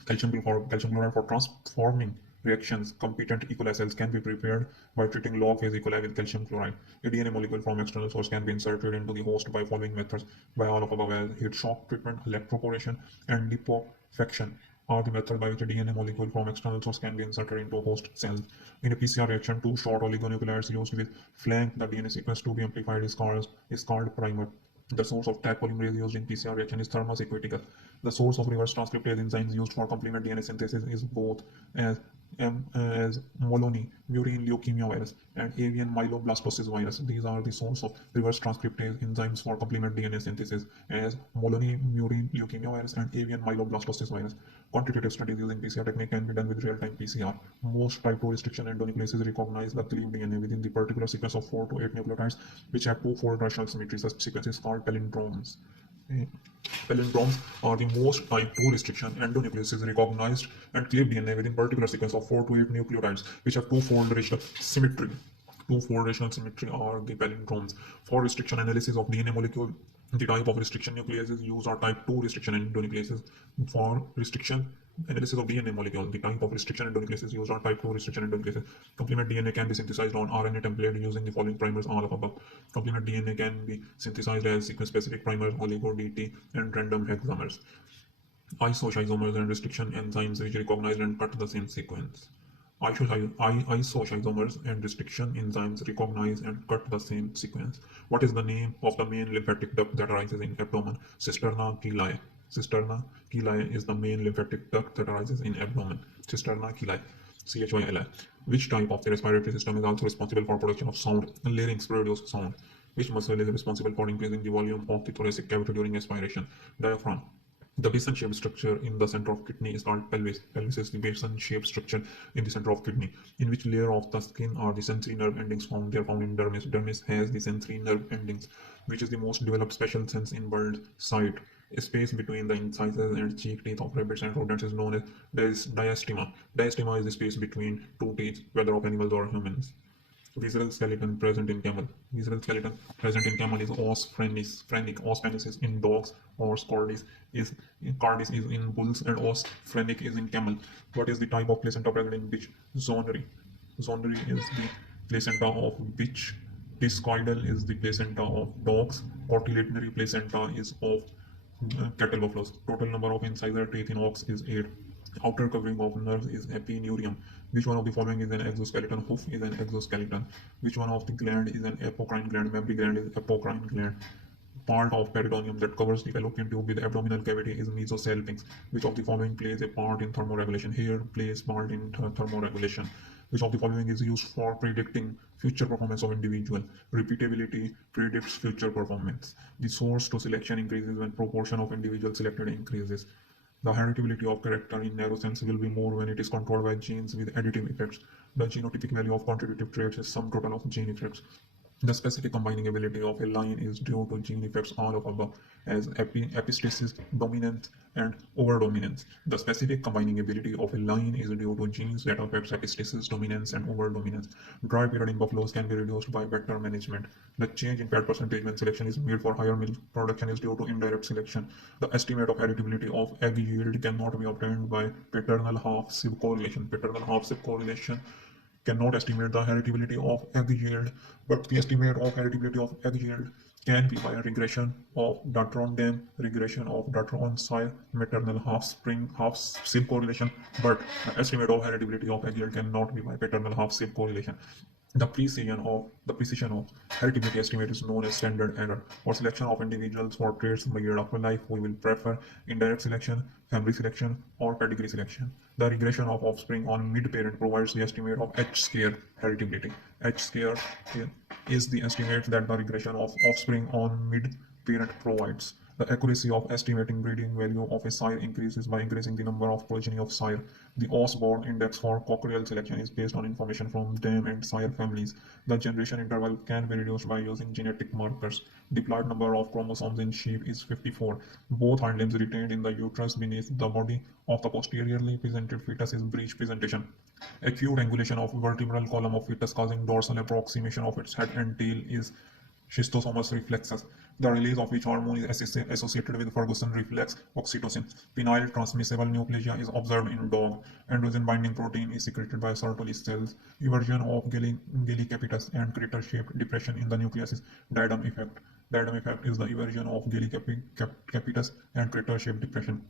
Calcium chloride for transforming reactions. Competent E. coli cells can be prepared by treating log phase E. coli with calcium chloride. A DNA molecule from external source can be inserted into the host by following methods: by all of above as heat shock treatment, electroporation, and liposuction are the method by which a DNA molecule from external source can be inserted into host cells. In a PCR reaction, two short oligonucleotides used with flank the DNA sequence to be amplified is called primer. The source of Taq polymerase used in PCR reaction is thermos equiticus. The source of reverse transcriptase enzymes used for complement DNA synthesis is both as as murine leukemia virus and avian myeloblastosis virus. These are the source of reverse transcriptase enzymes for complement DNA synthesis as murine leukemia virus and avian myeloblastosis virus. Quantitative studies using PCR technique can be done with real-time PCR. Most type 2 restriction endonucleases recognize the cleaved DNA within the particular sequence of 4 to 8 nucleotides, which have two-fold rational symmetry. Such sequences called palindromes. Palindromes are the most type 2 restriction endonucleases recognized and cleaved DNA within particular sequence of 4 to 8 nucleotides, which have two-fold racial symmetry. Two-fold racial symmetry are the palindromes. For restriction analysis of DNA molecule, the type of restriction nucleases used are type 2 restriction endonucleases. For restriction analysis of DNA molecule, the type of restriction endonucleases used are type 2 restriction endonucleases. Complement DNA can be synthesized on RNA template using the following primers, all of above. Complement DNA can be synthesized as sequence-specific primers, oligo-DT, and random hexamers. Isoschizomes and restriction enzymes which recognize and cut the same sequence. Isoschizomes and restriction enzymes recognize and cut the same sequence. What is the name of the main lymphatic duct that arises in abdomen? Cisterna chyli. Cisterna chyli is the main lymphatic duct that arises in abdomen. Cisterna chyli. CHYLI. Which type of the respiratory system is also responsible for production of sound? Larynx produces sound. Which muscle is responsible for increasing the volume of the thoracic cavity during aspiration? Diaphragm. The basin-shaped structure in the center of kidney is called pelvis. Pelvis is the basin-shaped structure in the center of kidney, in which layer of the skin are the sensory nerve endings found. They are found in dermis. Dermis has the sensory nerve endings, which is the most developed special sense in bird sight. A space between the incisors and cheek teeth of rabbits and rodents is known as diastema. Diastema is the space between two teeth, whether of animals or humans. Visceral skeleton present in camel. Visceral skeleton present in camel is os phrenic. Os penis is in dogs. Os cordis is in bulls, and os phrenic is in camel. What is the type of placenta present in bitch? Zonary. Zonary is the placenta of bitch. Discoidal is the placenta of dogs. Cotyledonary placenta is of cattle buffaloes. Total number of incisor teeth in ox is 8. Outer covering of nerves is epineurium. Which one of the following is an exoskeleton? Hoof is an exoskeleton. Which one of the gland is an apocrine gland? Mammary gland is apocrine gland. Part of peritoneum that covers the fallopian tube with the abdominal cavity is mesosalpinx. Which of the following plays a part in thermoregulation? Hair plays part in thermoregulation. Which of the following is used for predicting future performance of individual? Repeatability predicts future performance. The source to selection increases when proportion of individuals selected increases. The heritability of character in narrow sense will be more when it is controlled by genes with additive effects. The genotypic value of contributive traits is sum total of gene effects. The specific combining ability of a line is due to gene effects all of above as epistasis, dominance, and overdominance. The specific combining ability of a line is due to genes that affect epistasis, dominance, and overdominance. Dry period in buffaloes can be reduced by better management. The change in fat percentage when selection is made for higher milk production is due to indirect selection. The estimate of heritability of egg yield cannot be obtained by paternal half-sieve correlation. Paternal half-sieve correlation cannot estimate the heritability of egg yield, but the estimate of heritability of egg yield can be by a regression of Dartron-Dam, regression of Dartron-Sire, maternal half-sieve correlation, but the estimate of heritability of egg yield cannot be by paternal half-sieve correlation. The precision of heritability estimate is known as standard error. For selection of individuals for traits measured after life, we will prefer indirect selection, family selection, or pedigree selection. The regression of offspring on mid-parent provides the estimate of H-square heritability. H-square is the estimate that the regression of offspring on mid-parent provides. The accuracy of estimating breeding value of a sire increases by increasing the number of progeny of sire. The Osborne index for cockerial selection is based on information from dam and sire families. The generation interval can be reduced by using genetic markers. Diploid number of chromosomes in sheep is 54. Both hind limbs retained in the uterus beneath the body of the posteriorly presented fetus is breech presentation. Acute angulation of vertebral column of fetus causing dorsal approximation of its head and tail is schistosomus reflexus, the release of which hormone is associated with Ferguson reflex oxytocin. Penile transmissible neoplasia is observed in dog. Androgen binding protein is secreted by Sertoli cells. Eversion of capitis and crater-shaped depression in the nucleus is diadem effect. Diadem effect is the eversion of capitis and crater-shaped depression.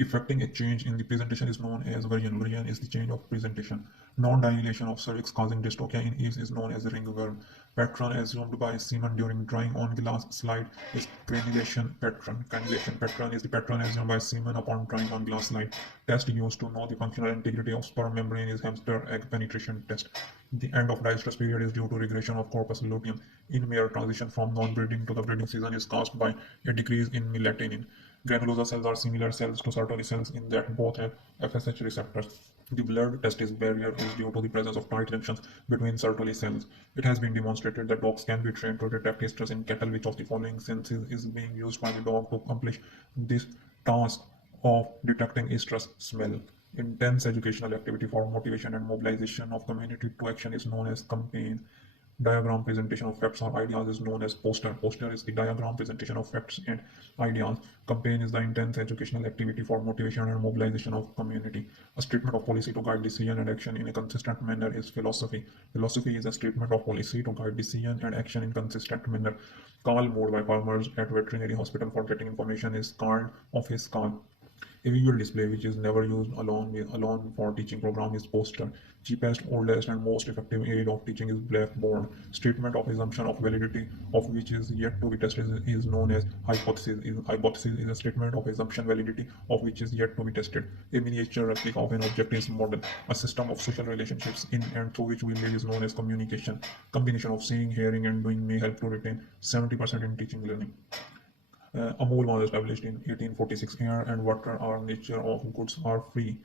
Affecting a change in the presentation is known as variant. Variant is the change of presentation. Non-dilation of cervix causing dystocia in eaves is known as ringworm. Pattern assumed by semen during drying on glass slide is crenulation pattern. Crenulation pattern is the pattern assumed by semen upon drying on glass slide. Test used to know the functional integrity of sperm membrane is hamster egg penetration test. The end of distress period is due to regression of corpus luteum. In mare transition from non-breeding to the breeding season is caused by a decrease in melatonin. Granulosa cells are similar cells to Sertoli cells in that both have FSH receptors. The blood testis barrier is due to the presence of tight junctions between Sertoli cells. It has been demonstrated that dogs can be trained to detect estrus in cattle. Which of the following senses is being used by the dog to accomplish this task of detecting estrus? Smell. Intense educational activity for motivation and mobilization of community to action is known as campaign. Diagram presentation of facts or ideas is known as poster. Poster is the diagram presentation of facts and ideas. Campaign is the intense educational activity for motivation and mobilization of community. A statement of policy to guide decision and action in a consistent manner is philosophy. Philosophy is a statement of policy to guide decision and action in consistent manner. Call mode by farmers at veterinary hospital for getting information is called office call. A visual display which is never used alone for teaching program is poster. Cheapest, oldest, and most effective aid of teaching is blackboard. Statement of assumption of validity of which is yet to be tested is known as hypothesis. Hypothesis is a statement of assumption validity of which is yet to be tested. A miniature replica of an object is model. A system of social relationships in and through which we live is known as communication. Combination of seeing, hearing, and doing may help to retain 70% in teaching learning. Amul was established in 1846. Air and water are nature of goods are free.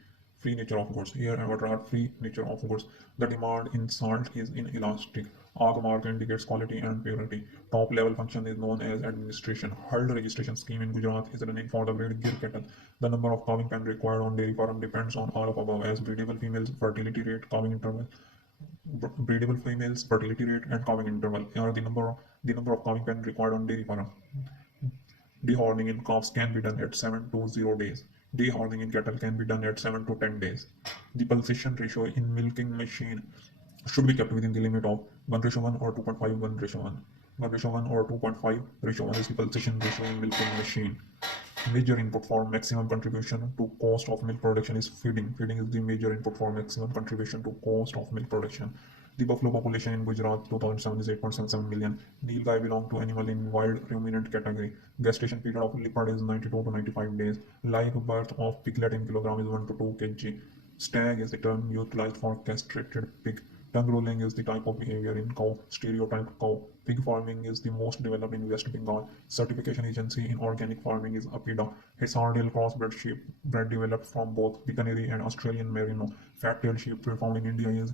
Free nature of goods. Air and water are free nature of goods. The demand in salt is inelastic. Arg mark indicates quality and purity. Top level function is known as administration. HULD registration scheme in Gujarat is running for the breed Gir cattle. The number of calving pen required on dairy farm depends on all of above as breedable females, fertility rate, calving interval. Breedable females, fertility rate, and calving interval are the number of calving pen required on dairy farm. Dehorning in calves can be done at 7 to 0 days. Dehorning in cattle can be done at 7 to 10 days. The pulsation ratio in milking machine should be kept within the limit of 1:1 or 2.5 1:1. 1:1 or 2.5 ratio 1 is the pulsation ratio in milking machine. Major input for maximum contribution to cost of milk production is feeding. Feeding is the major input for maximum contribution to cost of milk production. The buffalo population in Gujarat 2007 is 8.77 million. Nilgai belong to animal in wild ruminant category. Gestation period of leopard is 92 to 95 days. Live birth of piglet in kilogram is 1 to 2 kg. Stag is the term utilized for castrated pig. Tongue rolling is the type of behavior in cow. Stereotyped cow. Pig farming is the most developed in West Bengal. Certification agency in organic farming is APIDA. Hassardale crossbred sheep bred developed from both Picaneri and Australian Merino. Fat-tailed sheep bred found in India is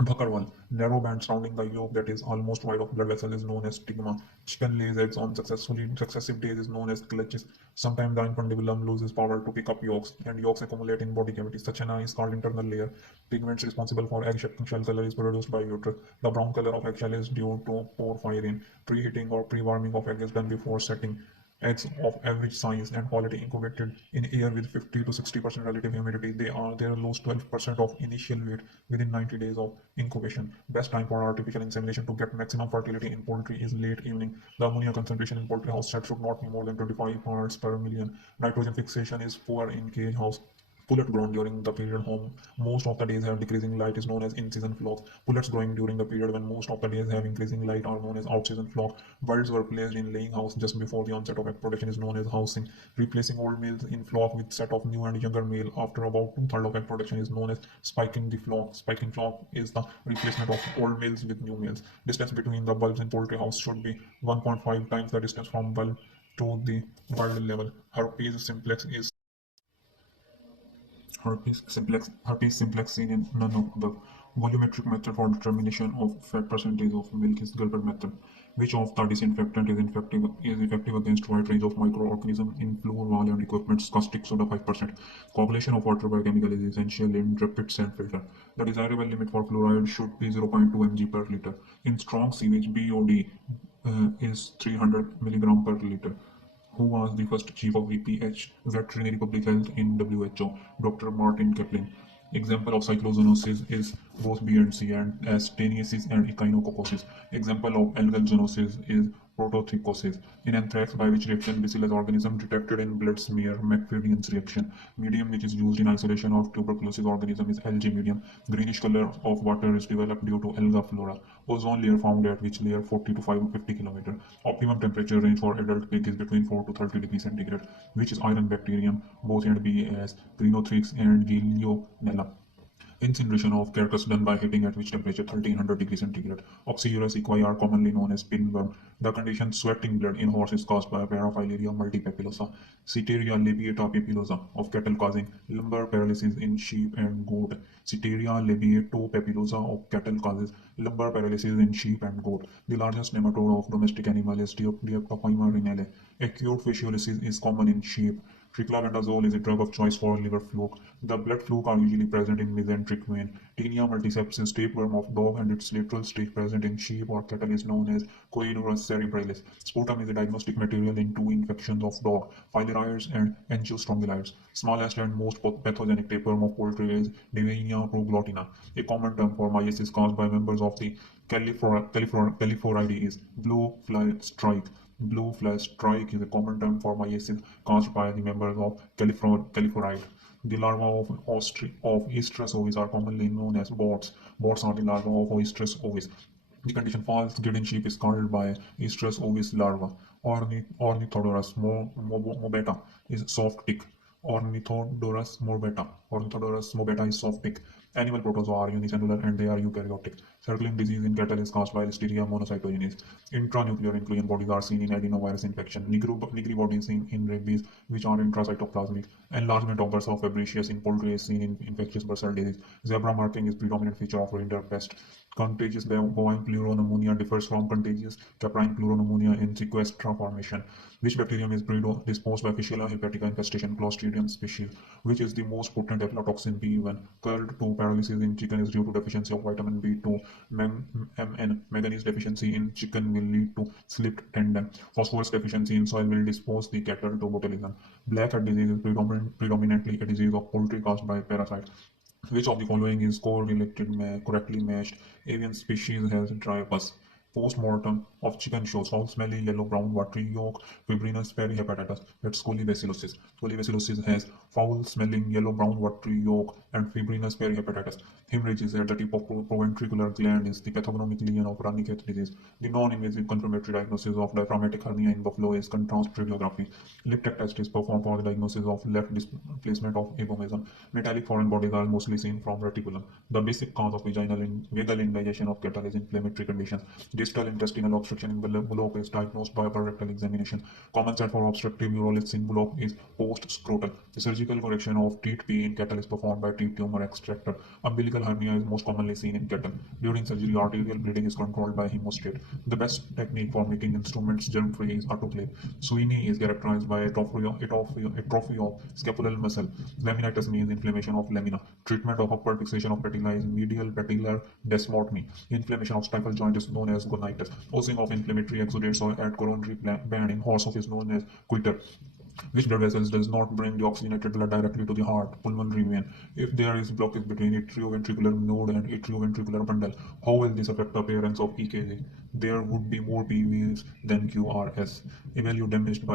Bhakarwal. Narrow band surrounding the yolk that is almost wide of blood vessel is known as stigma. Chicken lays eggs on successive days is known as clutches. Sometimes the infundibulum loses power to pick up yolks, and yolks accumulate in body cavities. Such an eye is called internal layer. Pigments responsible for egg shell color is produced by uterus. The brown color of eggshell is due to porphyrin. Preheating or pre-warming of egg is done before setting. Eggs of average size and quality incubated in air with 50 to 60% relative humidity. They lose 12% of initial weight within 90 days of incubation. Best time for artificial insemination to get maximum fertility in poultry is late evening. The ammonia concentration in poultry house set should not be more than 25 parts per million. Nitrogen fixation is poor in cage house. Pullet grown during the period home most of the days have decreasing light is known as in-season flock. Pullets growing during the period when most of the days have increasing light are known as out-season flock. Birds were placed in laying house just before the onset of egg production is known as housing. Replacing old males in flock with set of new and younger male after about two-thirds of egg production is known as spiking the flock. Spiking flock is the replacement of old males with new males. Distance between the bulbs in poultry house should be 1.5 times the distance from bulb to the world level. Herpes simplex is herpes simplex seen in none of above. Volumetric method for determination of fat percentage of milk is Gerber method. Which of the disinfectant is effective against wide range of microorganisms in floor, wall, and equipment? Caustic soda 5%. Coagulation of water by chemical is essential in rapid sand filter. The desirable limit for fluoride should be 0.2 mg per liter. In strong sewage, BOD is 300 milligram per liter. Who was the first chief of VPH, Veterinary Public Health in WHO? Dr. Martin Kaplan. Example of cyclozoonosis is both B and C and Asteniasis and echinococcosis. Example of algal zoonosis is protothecosis. In anthrax, by which reaction bacillus organism detected in blood smear, McFadden's reaction. Medium which is used in isolation of tuberculosis organism is Algae medium. Greenish color of water is developed due to alga flora. Ozone layer found at which layer 40 to 550 km. Optimum temperature range for adult pig is between 4 to 30 degrees centigrade, which is iron bacterium, both and B as Crinothrix and Gillionella. Incineration of carcass done by heating at which temperature 1300 degrees centigrade. Oxyurus equi are commonly known as pinworm. The condition sweating blood in horse is caused by Paraphyleria multipapillosa. Ceteria labiata papillosa of cattle causing lumbar paralysis in sheep and goat. Ceteria labiata papillosa of cattle causes lumbar paralysis in sheep and goat. The largest nematode of domestic animal is Dioptophyma renale. Acute fasciolosis is common in sheep. Triclabendazole is a drug of choice for liver fluke. The blood fluke are usually present in mesenteric vein. Tinea multisepsis, tapeworm of dog and its lateral stage present in sheep or cattle is known as Coidurus cerebralis. Sputum is a diagnostic material in two infections of dog, filariasis and angiostrongylite. Smallest and most pathogenic tapeworm of poultry is Devenia proglottina. A common term for myiasis caused by members of the Calliphoridae is blue fly strike. Blue fly strike is a common term for myiasis caused by the members of Calliphoride. The larvae of Oestrus ovis are commonly known as bots. Bots are the larvae of Oestrus ovis. The condition false given sheep is called by Oestrus ovis larva. Ornithodorus mobeta is soft tick. Ornithodorus mobeta is soft tick. Animal protozoa are unicellular and they are eukaryotic. Circling disease in cattle is caused by Listeria monocytogenes. Intranuclear inclusion bodies are seen in adenovirus infection. Nigri bodies seen in rabies, which are intracytoplasmic. Enlargement of bursa of Fabricius in poultry is seen in infectious bursal disease. Zebra marking is predominant feature of rinderpest. Contagious bovine pleuropneumonia differs from contagious caprine pleuropneumonia in sequestra formation. Which bacterium is predisposed by Fischella hepatica infestation Clostridium species? Which is the most potent aflatoxin B1? Curled to paralysis in chicken is due to deficiency of vitamin B2. Manganese deficiency in chicken will lead to slipped tendon. Phosphorus deficiency in soil will dispose the cattle to botulism. Black hat disease is predominantly a disease of poultry caused by parasites. Which of the following is correctly matched? Avian species has dry pus. Post-mortem of chicken shows foul-smelling yellow-brown watery yolk, fibrinous perihepatitis. That's colibacillosis. Colibacillosis has foul-smelling yellow-brown watery yolk and fibrinous perihepatitis. Hemorrhages at the tip of proventricular gland is the pathognomic lesion of Rannicate disease. The non-invasive confirmatory diagnosis of diaphragmatic hernia in buffalo is contrast radiography. Lip test is performed for the diagnosis of left displacement of abomasum. Metallic foreign bodies are mostly seen from reticulum. The basic cause of vagal indigestion of cattle is inflammatory conditions. Distal intestinal obstruction in bullock is diagnosed by upper rectal examination. Common site for obstructive uroliths in bullock is post-scrotal. The surgical correction of teat P in cattle is performed by teat tumor extractor. Umbilical hernia is most commonly seen in cattle. During surgery, arterial bleeding is controlled by hemostat. The best technique for making instruments germ-free is autoclave. Sweeney is characterized by atrophy of scapular muscle. Laminitis means inflammation of lamina. Treatment of upward fixation of patella is medial patellar desmotomy. Inflammation of stifle joint is known as gonitis. Oozing of inflammatory exudates at coronary band in horse is known as quitter. Which blood vessels does not bring the oxygenated blood directly to the heart, pulmonary vein? If there is blockage between atrioventricular node and atrioventricular bundle, how will this affect the appearance of EKG? There would be more PVs than QRS. Evalu damaged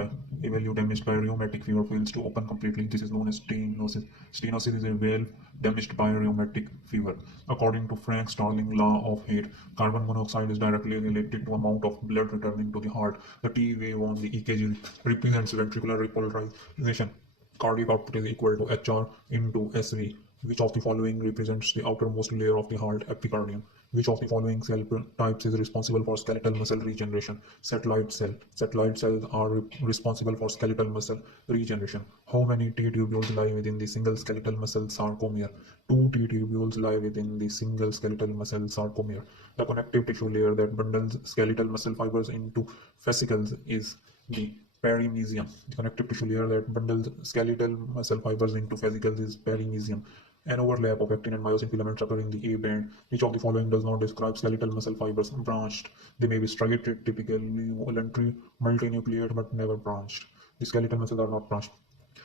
by rheumatic fever fails to open completely. This is known as stenosis. Stenosis is a valve damaged by rheumatic fever. According to Frank Starling law of Haight, carbon monoxide is directly related to amount of blood returning to the heart. The T wave on the EKG represents ventricular repolarization. Cardiac output is equal to HR into SV. Which of the following represents the outermost layer of the heart, epicardium? Which of the following cell types is responsible for skeletal muscle regeneration? Satellite cell. Satellite cells are responsible for skeletal muscle regeneration. How many T tubules lie within the single skeletal muscle sarcomere? Two T tubules lie within the single skeletal muscle sarcomere. The connective tissue layer that bundles skeletal muscle fibers into fascicles is the perimysium. The connective tissue layer that bundles skeletal muscle fibers into fascicles is perimysium. An overlap of actin and myosin filaments occur in the A band. Which of the following does not describe skeletal muscle fibers branched? They may be striated, typically voluntary, multinucleate, but never branched. The skeletal muscles are not branched.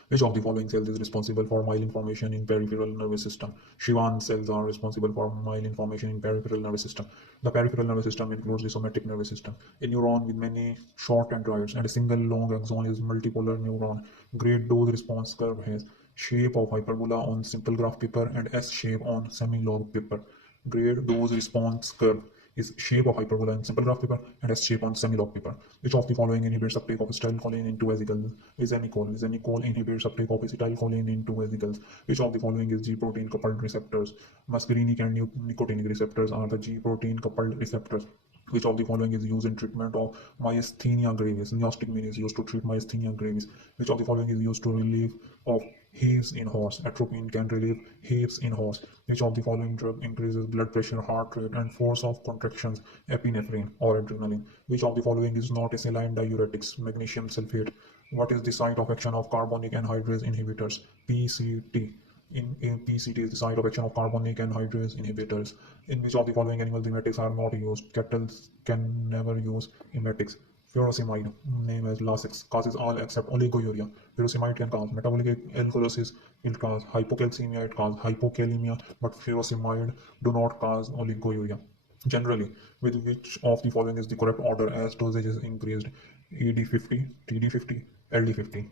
Which of the following cells is responsible for myelin formation in peripheral nervous system? Schwann cells are responsible for myelin formation in peripheral nervous system. The peripheral nervous system includes the somatic nervous system. A neuron with many short dendrites and a single long axon is multipolar neuron. Great dose response curve has shape of hyperbola on simple graph paper and S shape on semi-log paper. Grade dose response curve is shape of hyperbola in simple graph paper and S shape on semi-log paper. Which of the following inhibits uptake of acetylcholine into vesicles? Visemicol. Visemicol inhibits uptake of acetylcholine into vesicles. Which of the following is G protein coupled receptors? Muscarinic and nicotinic receptors are the G protein coupled receptors. Which of the following is used in treatment of myasthenia gravis? Neostigmine is used to treat myasthenia gravis. Which of the following is used to relieve of hives in horse? Atropine can relieve hives in horse. Which of the following drug increases blood pressure, heart rate, and force of contractions? Epinephrine or adrenaline. Which of the following is not a saline diuretics? Magnesium sulfate. What is the site of action of carbonic anhydrase inhibitors? PCT. In PCT is the site of action of carbonic anhydrase inhibitors. In which of the following animals emetics are not used? Cattle can never use emetics. Furosemide, name as Lasix, causes all except oligouria. Furosemide can cause metabolic alkalosis, it cause hypocalcemia, it cause hypokalemia, but furosemide do not cause oligouria. Generally, with which of the following is the correct order as dosage is increased? ED50, TD50, LD50.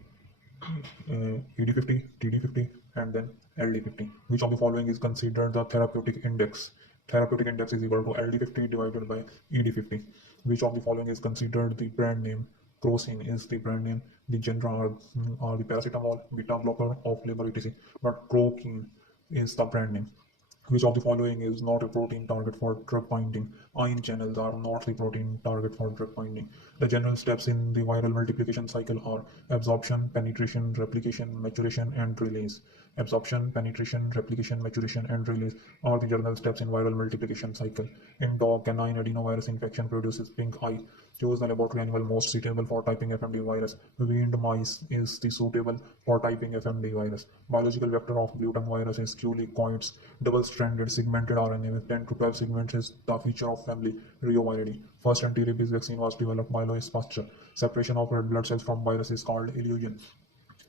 ED50, TD50, and then LD50. Which of the following is considered the therapeutic index? Therapeutic index is equal to LD50 divided by ED50. Which of the following is considered the brand name? Crocin is the brand name. The genera are the paracetamol, beta blocker, of labor, etc. But Crocin is the brand name. Which of the following is not a protein target for drug binding? Ion channels are not the protein target for drug binding. The general steps in the viral multiplication cycle are absorption, penetration, replication, maturation, and release. Absorption, penetration, replication, maturation, and release are the general steps in viral multiplication cycle. In dog, canine adenovirus infection produces pink eye. Choose the laboratory animal most suitable for typing FMD virus. Weaned mice is the suitable for typing FMD virus. Biological vector of blue tongue virus is culicoids. Double-stranded segmented RNA with 10 to 12 segments is the feature of family Reoviridae. First anti-rabies vaccine was developed by Louis Pasteur. Separation of red blood cells from virus is called illusion.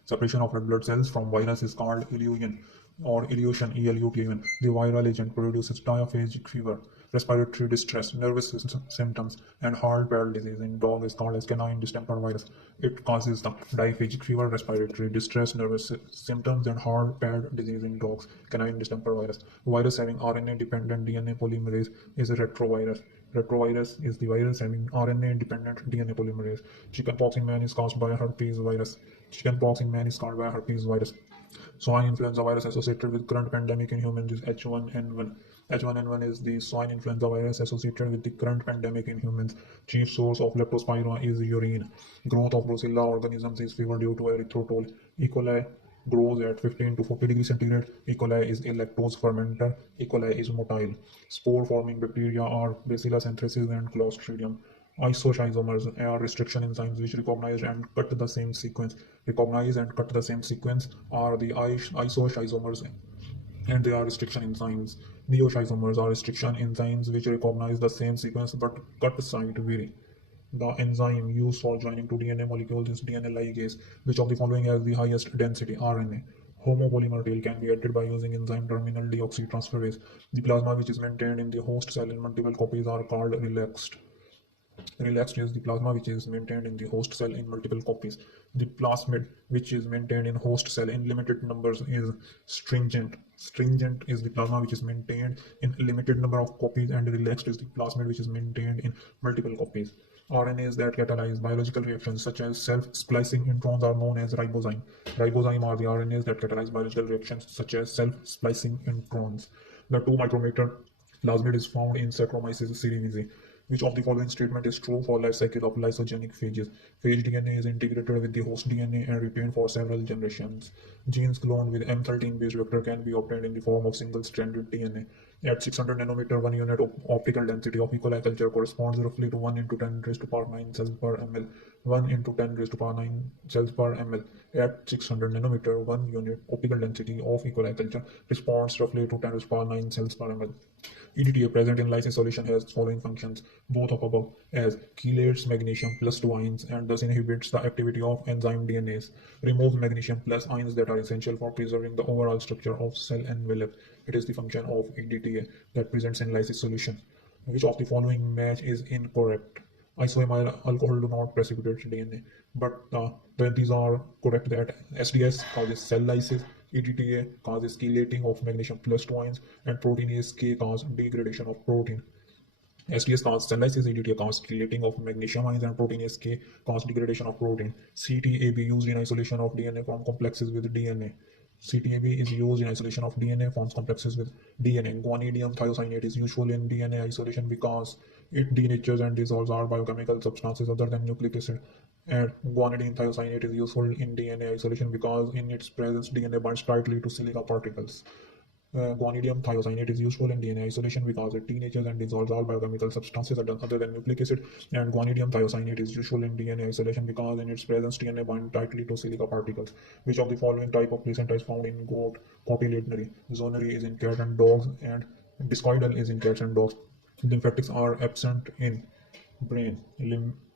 Separation of red blood cells from virus is called illusion or ileation, ELUTION. The viral agent produces diaphagic fever, respiratory distress, nervous symptoms, and heart valve disease. In dog is called as canine distemper virus. It causes the diaphagic fever, respiratory distress, nervous symptoms, and heart valve disease in dogs. Canine distemper virus. Virus having RNA-dependent DNA polymerase is a retrovirus. Retrovirus is the virus having RNA-dependent DNA polymerase. Chickenpox in man is caused by herpes virus. Chickenpox in man is caused by herpes virus. Swine influenza virus associated with current pandemic in humans is H1N1. H1N1 is the swine influenza virus associated with the current pandemic in humans. Chief source of leptospira is urine. Growth of Brucella organisms is fever due to erythritol. E. coli grows at 15 to 40 degrees centigrade. E. coli is a lactose fermenter. E. coli is motile. Spore forming bacteria are Bacillus anthracis and Clostridium. Isoschizomeres are restriction enzymes which recognize and cut the same sequence. Recognize and cut the same sequence are the isoschizomeres, and they are restriction enzymes. Neoschizomeres are restriction enzymes which recognize the same sequence but cut site vary. The enzyme used for joining two DNA molecules is DNA ligase. Which of the following has the highest density? RNA. Homopolymer tail can be added by using enzyme terminal deoxytransferase. The plasma which is maintained in the host cell in multiple copies are called relaxed. Relaxed is the plasma which is maintained in the host cell in multiple copies. The plasmid which is maintained in host cell in limited numbers is stringent. Stringent is the plasma which is maintained in a limited number of copies, and relaxed is the plasmid which is maintained in multiple copies. RNAs that catalyze biological reactions such as self-splicing introns are known as ribozyme. Ribozyme are the RNAs that catalyze biological reactions such as self-splicing introns. The 2 micrometer plasmid is found in Saccharomyces cerevisiae. Which of the following statement is true for life cycle of lysogenic phages? Phage DNA is integrated with the host DNA and retained for several generations. Genes cloned with M13 based vector can be obtained in the form of single-stranded DNA. At 600 nanometer, 1 unit of optical density of E. coli culture corresponds roughly to 1 into 10 raised to power 9 cells per ml. 1 into 10 raised to power 9 cells per ml. At 600 nanometer, 1 unit optical density of E. coli culture responds roughly to 10 raised to power 9 cells per ml. EDTA present in lysis solution has following functions, both of above, as chelates magnesium plus 2 ions and thus inhibits the activity of enzyme DNAs, removes magnesium plus ions that are essential for preserving the overall structure of cell envelope. It is the function of EDTA that presents in lysis solution. Which of the following match is incorrect? Isoamyl alcohol do not precipitate DNA, but these are correct that SDS causes cell lysis, EDTA causes chelating of magnesium plus 2 ions, and proteinase K causes degradation of protein. SDS causes cell lysis, EDTA causes chelating of magnesium ions, and proteinase K causes degradation of protein. CTAB used in isolation of DNA from complexes with DNA. CTAB is used in isolation of DNA, forms complexes with DNA. Guanidinium thiocyanate is useful in DNA isolation because it denatures and dissolves our biochemical substances other than nucleic acid. And guanidine thiocyanate is useful in DNA isolation because in its presence DNA binds tightly to silica particles. Guanidinium thiocyanate is useful in DNA isolation because it denatures and dissolves all biochemical substances other than nucleic acid. And guanidinium thiocyanate is useful in DNA isolation because in its presence DNA binds tightly to silica particles. Which of the following type of placenta is found in goat? Cotyledonary. Zonary is in cat and dogs, and discoidal is in cats and dogs. Lymphatics are absent in brain.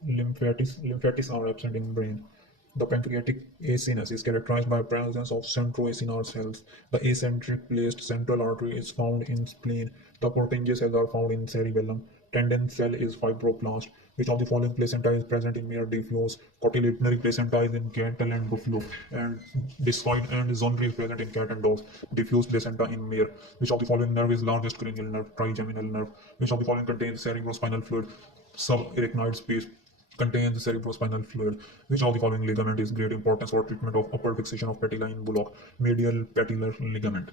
Lymphatics are absent in brain. The pancreatic acinus is characterized by presence of centroacinar cells. The acentric placed central artery is found in spleen. The Purkinje cells are found in cerebellum. Tendon cell is fibroblast. Which of the following placenta is present in mare diffuse? Cotyledonary placenta is in cattle and buffalo, and discoid and zonary is present in cat and dogs. Diffuse placenta in mare. Which of the following nerve is largest cranial nerve? Trigeminal nerve. Which of the following contains cerebrospinal fluid? Subarachnoid space contains cerebrospinal fluid. Which of the following ligament is great importance for treatment of upper fixation of patella bullock? Medial patellar ligament.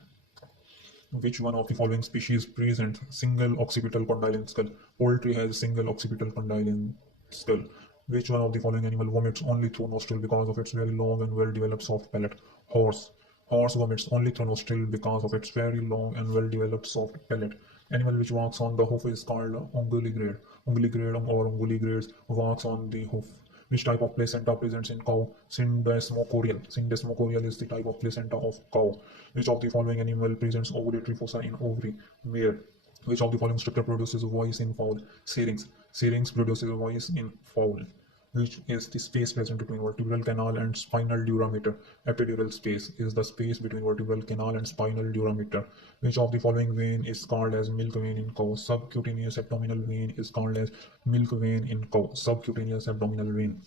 Which one of the following species presents single occipital condyle skull? Poultry has single occipital condyle skull. Which one of the following animal vomits only through nostril because of its very long and well-developed soft palate? Horse. Horse vomits only through nostril because of its very long and well-developed soft palate. Animal which walks on the hoof is called unguligrade. Unguligrade or unguligrades walks on the hoof. Which type of placenta presents in cow? Syndesmocorial. Syndesmocorial is the type of placenta of cow. Which of the following animal presents ovulatory fossa in ovary? Mare. Which of the following structure produces voice in fowl? Syrinx. Syrinx produces voice in fowl. Which is the space present between vertebral canal and spinal durameter? Epidural space is the space between vertebral canal and spinal durameter. Which of the following vein is called as milk vein in cow? Subcutaneous abdominal vein is called as milk vein in cow. Subcutaneous abdominal vein.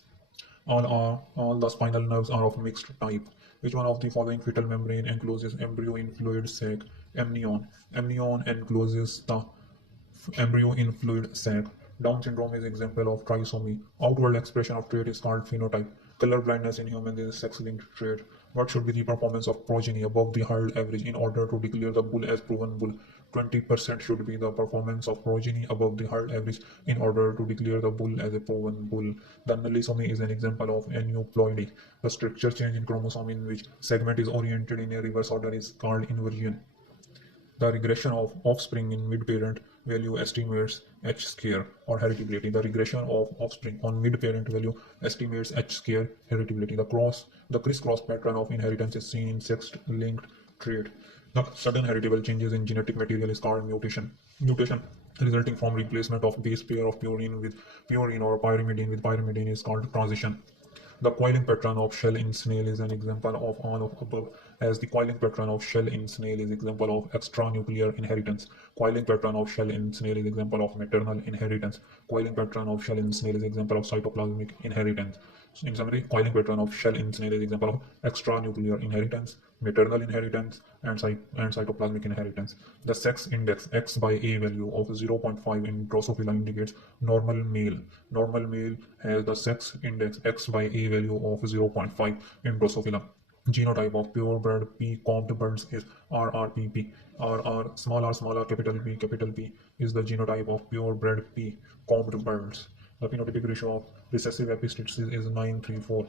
All the spinal nerves are of mixed type. Which one of the following fetal membrane encloses embryo in fluid sac? Amnion. Amnion encloses the embryo in fluid sac. Down syndrome is example of trisomy. Outward expression of trait is called phenotype. Color blindness in humans is a sex-linked trait. What should be the performance of progeny above the herd average in order to declare the bull as proven bull? 20% should be the performance of progeny above the herd average in order to declare the bull as a proven bull. The nullisomy is an example of aneuploidy. The structure change in chromosome in which segment is oriented in a reverse order is called inversion. The regression of offspring in mid-parent value estimates H square or heritability. The regression of offspring on mid-parent value estimates H square heritability. The crisscross pattern of inheritance is seen in sex-linked trait. The sudden heritable changes in genetic material is called mutation. Mutation resulting from replacement of base pair of purine with purine or pyrimidine with pyrimidine is called transition. The coiling pattern of shell in snail is an example of all of above, as the coiling pattern of shell in snail is example of extranuclear inheritance. Coiling pattern of shell in snail is example of maternal inheritance. Coiling pattern of shell in snail is example of cytoplasmic inheritance. In summary, coiling pattern of shell in snail is example of extranuclear inheritance, maternal inheritance, and cytoplasmic inheritance. The sex index X by A value of 0.5 in Drosophila indicates normal male. Normal male has the sex index X by A value of 0.5 in Drosophila. Genotype of purebred P combed birds is RRPP. RR small r capital P is the genotype of purebred P combed birds. The phenotypic ratio of recessive epistaxis is 9:3:4.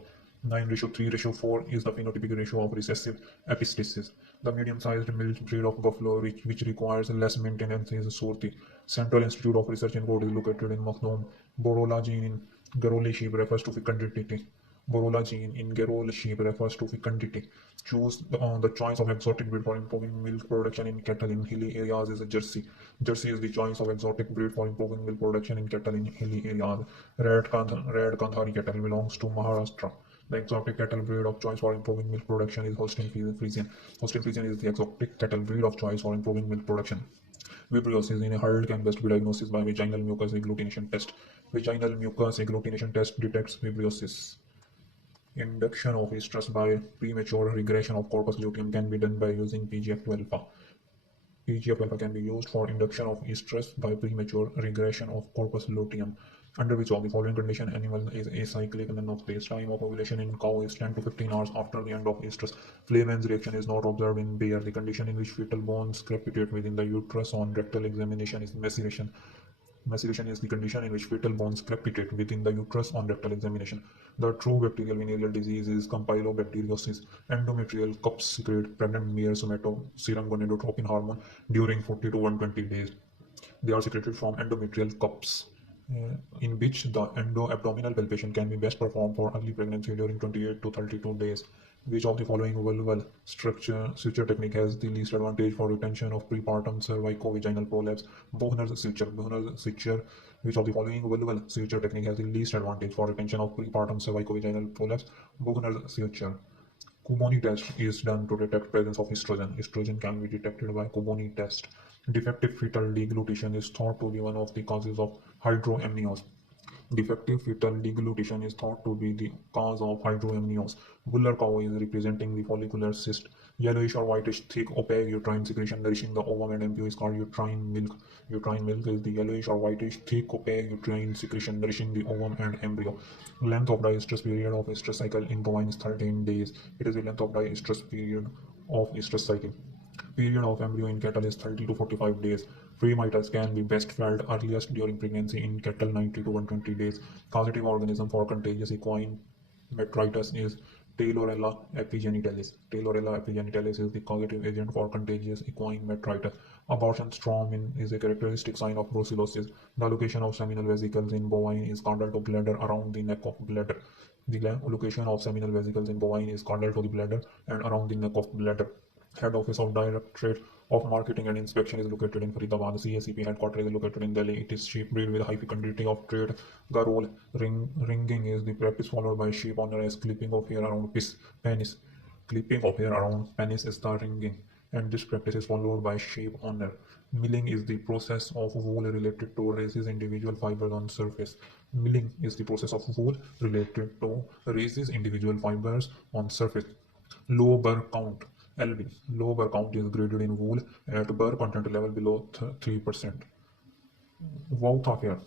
9:3:4 is the phenotypic ratio of recessive epistasis. The medium-sized milch breed of buffalo, which requires less maintenance, is Surti. Central Institute of Research in Goat is located in Makhdoom. Borola gene in Garoli sheep refers to fecundity. Borola gene in Garol sheep refers to fecundity. Choose the choice of exotic breed for improving milk production in cattle in hilly areas is a Jersey. Jersey is the choice of exotic breed for improving milk production in cattle in hilly areas. Red Kandhari cattle belongs to Maharashtra. The exotic cattle breed of choice for improving milk production is Holstein Friesian. Holstein Friesian is the exotic cattle breed of choice for improving milk production. Vibriosis in a herd can best be diagnosed by vaginal mucus agglutination test. Vaginal mucus agglutination test detects vibriosis. Induction of stress by premature regression of corpus luteum can be done by using PGF2 alpha. PGF alpha can be used for induction of stress by premature regression of corpus luteum, under which of the following condition animal is acyclic. None of these. Time of ovulation in cow is 10 to 15 hours after the end of estrus. Flavian's reaction is not observed in bear. The condition in which fetal bones crepitate within the uterus on rectal examination is maceration. Maceration is the condition in which fetal bones crepitate within the uterus on rectal examination. The true bacterial venereal disease is campylobacteriosis. Endometrial cups secrete pregnant mare somatoserum gonadotropin hormone during 40 to 120 days. They are secreted from endometrial cups, in which the endo-abdominal palpation can be best performed for early pregnancy during 28 to 32 days. Which of the following vulval suture technique has the least advantage for retention of prepartum cervicovaginal prolapse? Buchner's suture. Buchner's suture. Which of the following vulval suture technique has the least advantage for retention of prepartum cervicovaginal prolapse? Buchner's suture. Kuboni test is done to detect presence of estrogen. Estrogen can be detected by Kuboni test. Defective fetal deglutition is thought to be one of the causes of hydroamnios. Defective fetal deglutition is thought to be the cause of hydroamnios. Buller cow is representing the follicular cyst. Yellowish or whitish, thick, opaque uterine secretion nourishing the ovum and embryo is called uterine milk. Uterine milk is the yellowish or whitish, thick, opaque uterine secretion nourishing the ovum and embryo. Length of distress period of estrus cycle in bovine is 13 days. It is the length of distress period of estrus cycle. Period of embryo in cattle is 30 to 45 days. Free miters can be best felt earliest during pregnancy in cattle 90 to 120 days. Causative organism for contagious equine metritis is Tailorella epigenitalis. Tailorella epigenitalis is the causative agent for contagious equine metritis. Abortion strom is a characteristic sign of brucellosis. The location of seminal vesicles in bovine is caudal to bladder around the neck of bladder. The location of seminal vesicles in bovine is caudal to the bladder and around the neck of bladder. Head office of Directorate of Marketing and Inspection is located in Faridabad. CACP headquarters is located in Delhi. It is sheep breed with high fecundity of trade. Garol ringing is the practice followed by sheep owner as clipping of hair around penis. Clipping of hair around penis is the ringing, and this practice is followed by sheep owner. Milling is the process of wool related to raises individual fibers on surface. Milling is the process of wool related to raises individual fibers on surface. Low burr count (LB). Low burr count is graded in wool at burr content level below 3%. Woutha Fair.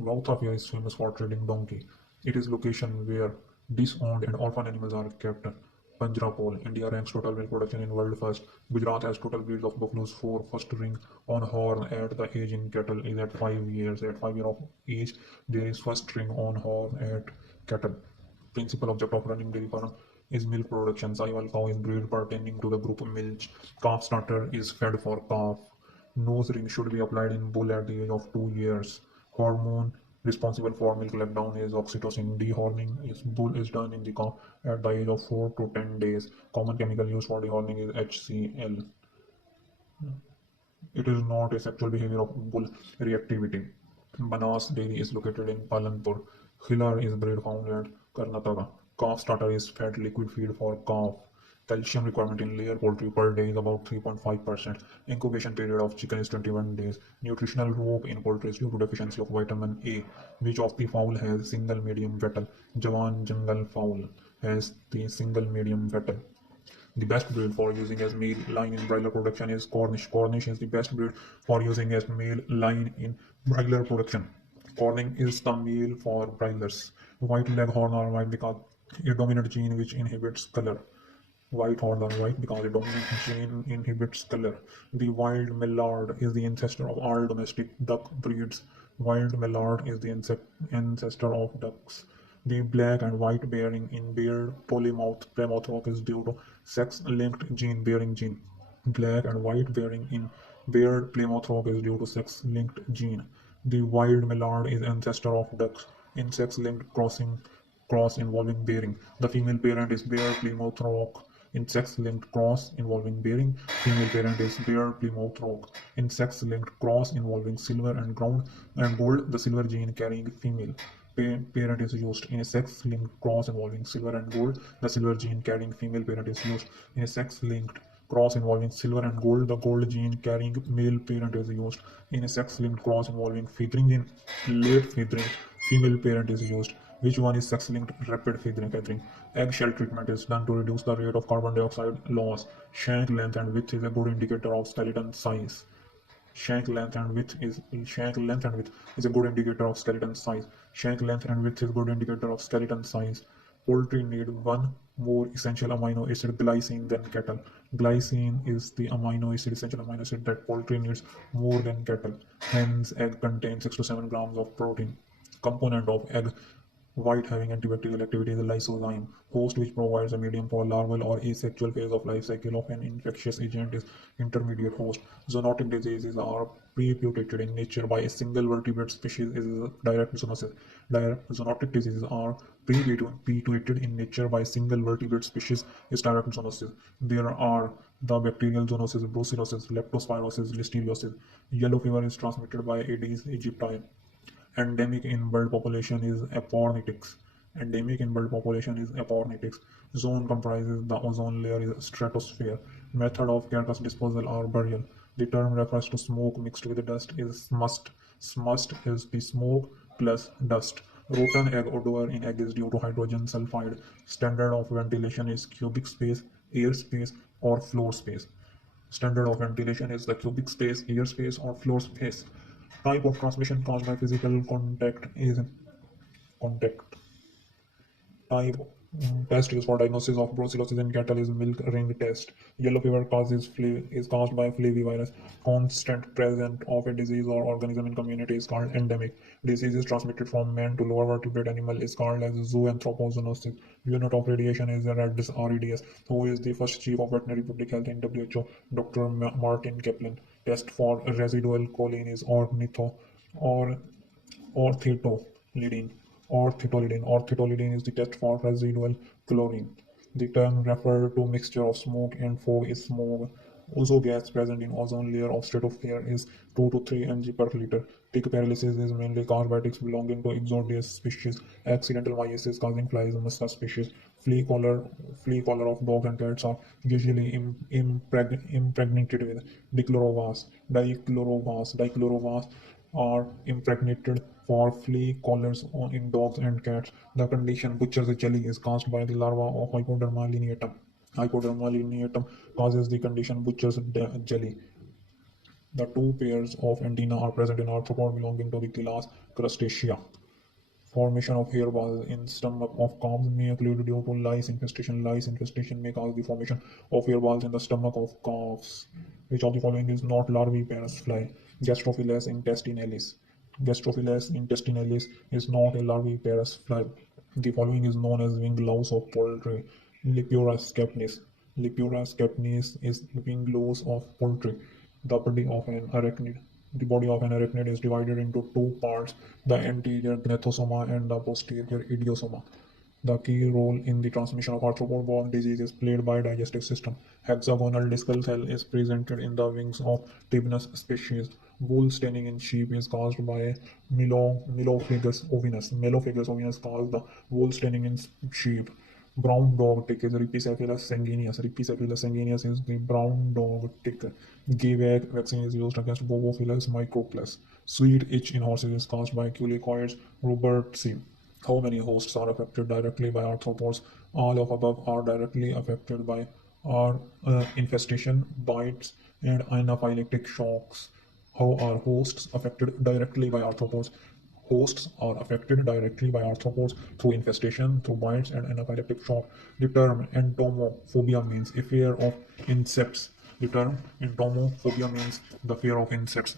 Woutha Fair is famous for trading donkey. It is location where disowned and orphan animals are kept. Panjrapol. India ranks total milk production in world first. Gujarat has total breeds of buffaloes. 4 first ring on horn at the age in cattle is at 5 years. At 5 years of age, there is first ring on horn at cattle. Principal object of running dairy farm is milk production. Sahiwal cow is breed pertaining to the group milch. Calf starter is fed for calf. Nose ring should be applied in bull at the age of 2 years. Hormone responsible for milk letdown is oxytocin. Dehorning is bull is done in the cow at the age of 4 to 10 days. Common chemical used for dehorning is HCl. It is not a sexual behavior of bull reactivity. Banas dairy is located in Palanpur. Khillar is breed found at Karnataka. Calf starter is fed liquid feed for calf. Calcium requirement in layer poultry per day is about 3.5%. Incubation period of chicken is 21 days. Nutritional hope in poultry is due to deficiency of vitamin A. Which of the fowl has single medium wattle? Jawan jungle fowl has the single medium wattle. The best breed for using as male line in broiler production is Cornish. Cornish is the best breed for using as male line in broiler production. Corning is the male for broilers. White leghorn are white because a dominant gene which inhibits color. White horns are white because a dominant gene inhibits color. The wild mallard is the ancestor of all domestic duck breeds. Wild mallard is the ancestor of ducks. The black and white bearing in beard polymorph is due to sex-linked gene-bearing gene. Black and white bearing in beard polymorph is due to sex-linked gene. The wild mallard is ancestor of ducks in sex-linked cross involving bearing. The female parent is bear plymouth in sex-linked cross involving bearing. Female parent is bear plymouth in sex-linked cross involving silver and ground and gold. The silver gene carrying female parent is used in a sex-linked cross involving silver and gold. The silver gene carrying female parent is used in a sex-linked cross involving silver and gold. The gold gene carrying male parent is used in a sex-linked cross involving feathering gene. Late feathering female parent is used. Which one is sex-linked rapid feathering? Eggshell treatment is done to reduce the rate of carbon dioxide loss. Shank length and width is a good indicator of skeleton size. Shank length and width is a good indicator of skeleton size. Shank length and width is a good indicator of skeleton size. Poultry need one more essential amino acid glycine than cattle. Glycine is the essential amino acid that poultry needs more than cattle. Hen's egg contains 6 to 7 grams of protein. Component of egg white having antibacterial activity is a lysozyme. Host which provides a medium for larval or asexual phase of life cycle of an infectious agent is intermediate host. Zoonotic diseases are preputated in nature by a single vertebrate species is direct zoonosis. Direct zoonotic diseases are preputated in nature by a single vertebrate species is direct zoonosis. There are the bacterial zoonosis, brucellosis, leptospirosis, listeriosis. Yellow fever is transmitted by Aedes aegypti. Endemic in bird population is apornitics. Endemic in bird population is apornitics. Zone comprises the ozone layer is stratosphere. Method of carcass disposal or burial. The term refers to smoke mixed with dust is smust. Smust is the smoke plus dust. Rotten egg odor in egg is due to hydrogen sulfide. Standard of ventilation is cubic space, air space, or floor space. Standard of ventilation is the cubic space, air space, or floor space. Type of transmission caused by physical contact is contact. Type test used for diagnosis of brucellosis in cattle is milk ring test. Yellow fever is caused by flavivirus. Constant presence of a disease or organism in community is called endemic. Disease is transmitted from man to lower vertebrate animal is called as zooanthropozoonosis. Unit of radiation is REDS. Who is the first chief of veterinary public health in WHO? Dr. Martin Kaplan. Test for residual choline is or orthitolidine. Orthitolidine is the test for residual chlorine. The term refers to mixture of smoke and fog is smog. Ozo gas present in ozone layer of stratosphere is 2 to 3 mg per liter. Tick paralysis is mainly caused by ticks belonging to Exodius species. Accidental myiasis causing flies Musca species. Flea collar of dogs and cats are usually impregnated with Dichlorovas are impregnated for flea collars in dogs and cats. The condition butcher's jelly is caused by the larva of Hypoderma lineatum. Hypoderma lineatum causes the condition butcher's jelly. The two pairs of antennae are present in arthropod belonging to the class Crustacea. Formation of hairballs in stomach of calves may occur due to lice infestation. Lice infestation may cause the formation of hairballs in the stomach of calves. Which of the following is not larviparous fly? Gastrophilus intestinalis. Gastrophilus intestinalis is not a larviparous fly. The following is known as wing louse of poultry. Lepurus capnis. Lepurus capnis is wing louse of poultry. The body of an arachnid. The body of an arachnid is divided into two parts, the anterior gnethosoma and the posterior idiosoma. The key role in the transmission of arthropod-borne disease is played by digestive system. Hexagonal discal cell is presented in the wings of Tibnus species. Wool staining in sheep is caused by Melophagus ovinus. Melophagus ovinus causes the wool staining in sheep. Brown dog tick is Ripicephalus sanguineus. Ripicephalus sanguineus is the brown dog tick. Gavac vaccine is used against Bovophilus microplus. Sweet itch in horses is caused by Culicoides robertsi. How many hosts are affected directly by arthropods? All of above are directly affected by infestation, bites, and anaphylactic shocks. How are hosts affected directly by arthropods? Hosts are affected directly by arthropods through infestation, through bites, and anaphylactic shock. The term entomophobia means a fear of insects. The term entomophobia means the fear of insects.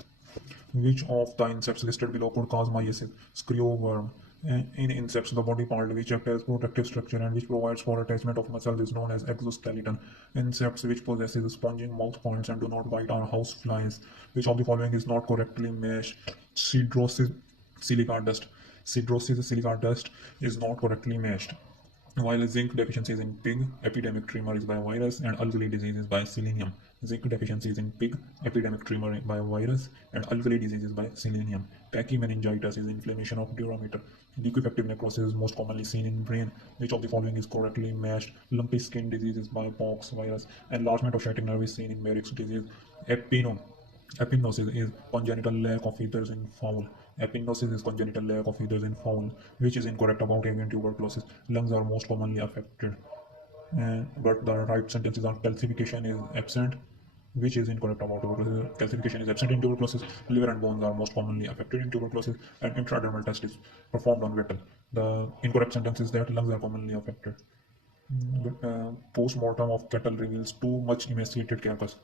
Which of the insects listed below could cause myiasis? Screwworm. In insects, the body part which acts as protective structure and which provides for attachment of muscles is known as exoskeleton. Insects which possesses spongy mouth parts and do not bite are house flies. Which of the following is not correctly meshed? Cedrosis silica dust. Cedrosis silica dust is not correctly meshed. While zinc deficiency is in pig, epidemic tremor is by virus, and alkali disease is by selenium. Zinc deficiency is in pig, epidemic tremor by virus, and alkali disease is by selenium. Pachymeningitis is inflammation of durameter. Liquefactive necrosis is most commonly seen in brain. Which of the following is correctly matched? Lumpy skin disease is by pox virus. Enlargement of sciatic nerve is seen in Marek's disease. Epino Epinosis is congenital lack of feathers in fowl. Epinosis is congenital lack of feathers in fowl, which is incorrect about avian tuberculosis. Lungs are most commonly affected. But the right sentences are calcification is absent, which is incorrect about tuberculosis. Calcification is absent in tuberculosis. Liver and bones are most commonly affected in tuberculosis, and intradermal test is performed on cattle. The incorrect sentence is that lungs are commonly affected. Post-mortem of cattle reveals too much emaciated carcass.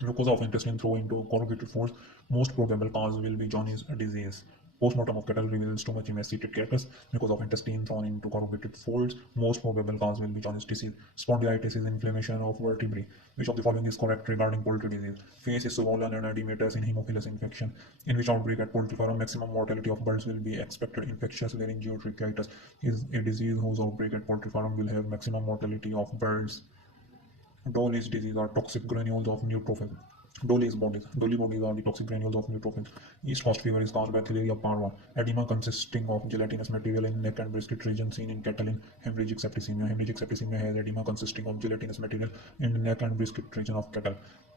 Mucosa of intestine through into corrugated folds. Most probable cause will be Johnny's disease. Postmortem of cattle reveals too much emaciated carcass. Mucosa of intestine thrown into corrugated folds. Most probable cause will be Johnny's disease. Spondylitis is inflammation of vertebrae. Which of the following is correct regarding poultry disease? Face is swollen and edematous in Haemophilus infection. In which outbreak at poultry farm maximum mortality of birds will be expected? Infectious laryngotracheitis is a disease whose outbreak at poultry farm will have maximum mortality of birds. Dolly's disease are toxic granules of neutrophils. Dolly bodies are the toxic granules of neutrophils. East Coast fever is caused by Theileria parva. Edema consisting of gelatinous material in neck and brisket region seen in cattle in hemorrhagic septicemia. Hemorrhagic septicemia has edema consisting of gelatinous material in the neck and brisket region of cattle.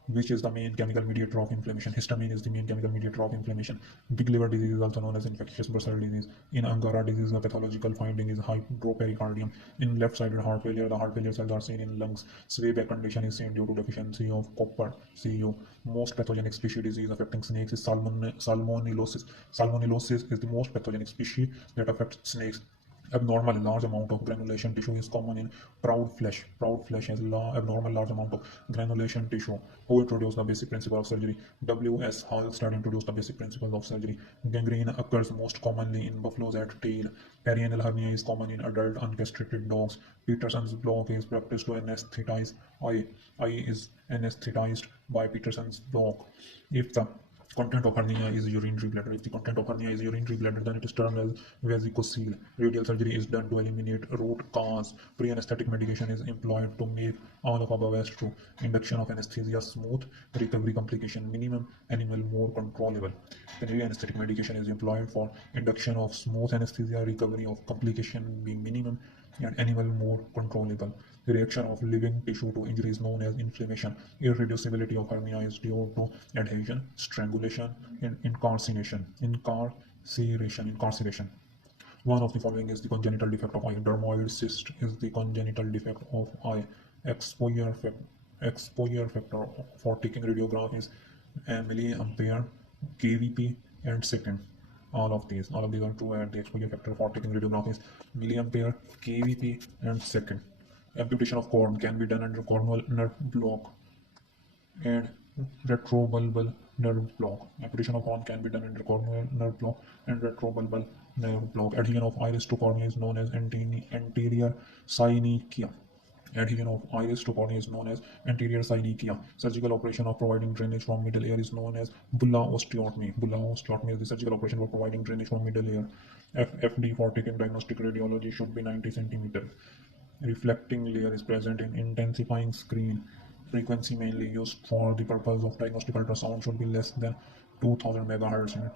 Which is the main chemical mediator of inflammation? Histamine is the main chemical mediator of inflammation. Big liver disease is also known as infectious bursal disease. In Angara disease, the pathological finding is hydropericardium. In left-sided heart failure, the heart failure cells are seen in lungs. Swayback condition is seen due to deficiency of copper, Cu. Most pathogenic species disease affecting snakes is salmonellosis. Salmonellosis is the most pathogenic species that affects snakes. Abnormal large amount of granulation tissue is common in proud flesh. Proud flesh has abnormal large amount of granulation tissue. Who introduced the basic principle of surgery? W.S. Halsted introduced the basic principles of surgery. Gangrene occurs most commonly in buffaloes at tail. Perianal hernia is common in adult uncastrated dogs. Peterson's block is practiced to anesthetize eye. Eye is anesthetized by Peterson's block. If the content of hernia is urinary bladder. If the content of hernia is urinary bladder, then it is termed as vesicocele. Radial surgery is done to eliminate root cause. Pre-anesthetic medication is employed to make all of above as true. Induction of anesthesia smooth, recovery complication minimum, animal more controllable. Pre-anesthetic medication is employed for induction of smooth anesthesia, recovery of complication being minimum, and animal more controllable. The reaction of living tissue to injury is known as inflammation. Irreducibility of hernia is due to adhesion, strangulation, and incarceration. One of the following is the congenital defect of eye. Dermoid cyst is the congenital defect of eye. Exposure factor for taking radiograph is milliampere, kVp, and second. All of these are true, and the exposure factor for taking radiograph is milliampere, kVp, and second. Amputation of corn can be done under corneal nerve block and retrobulbar nerve block. Amputation of horn can be done under corneal nerve block and retrobulbar nerve block. Adhesion of iris to cornea is known as anterior synechia. Adhesion of iris to cornea is known as anterior synechia. Surgical operation of providing drainage from middle ear is known as bulla osteotomy. Bulla osteotomy is the surgical operation for providing drainage from middle ear. FFD for taking diagnostic radiology should be 90 centimeters. Reflecting layer is present in intensifying screen. Frequency mainly used for the purpose of diagnostic ultrasound should be less than 2000 megahertz and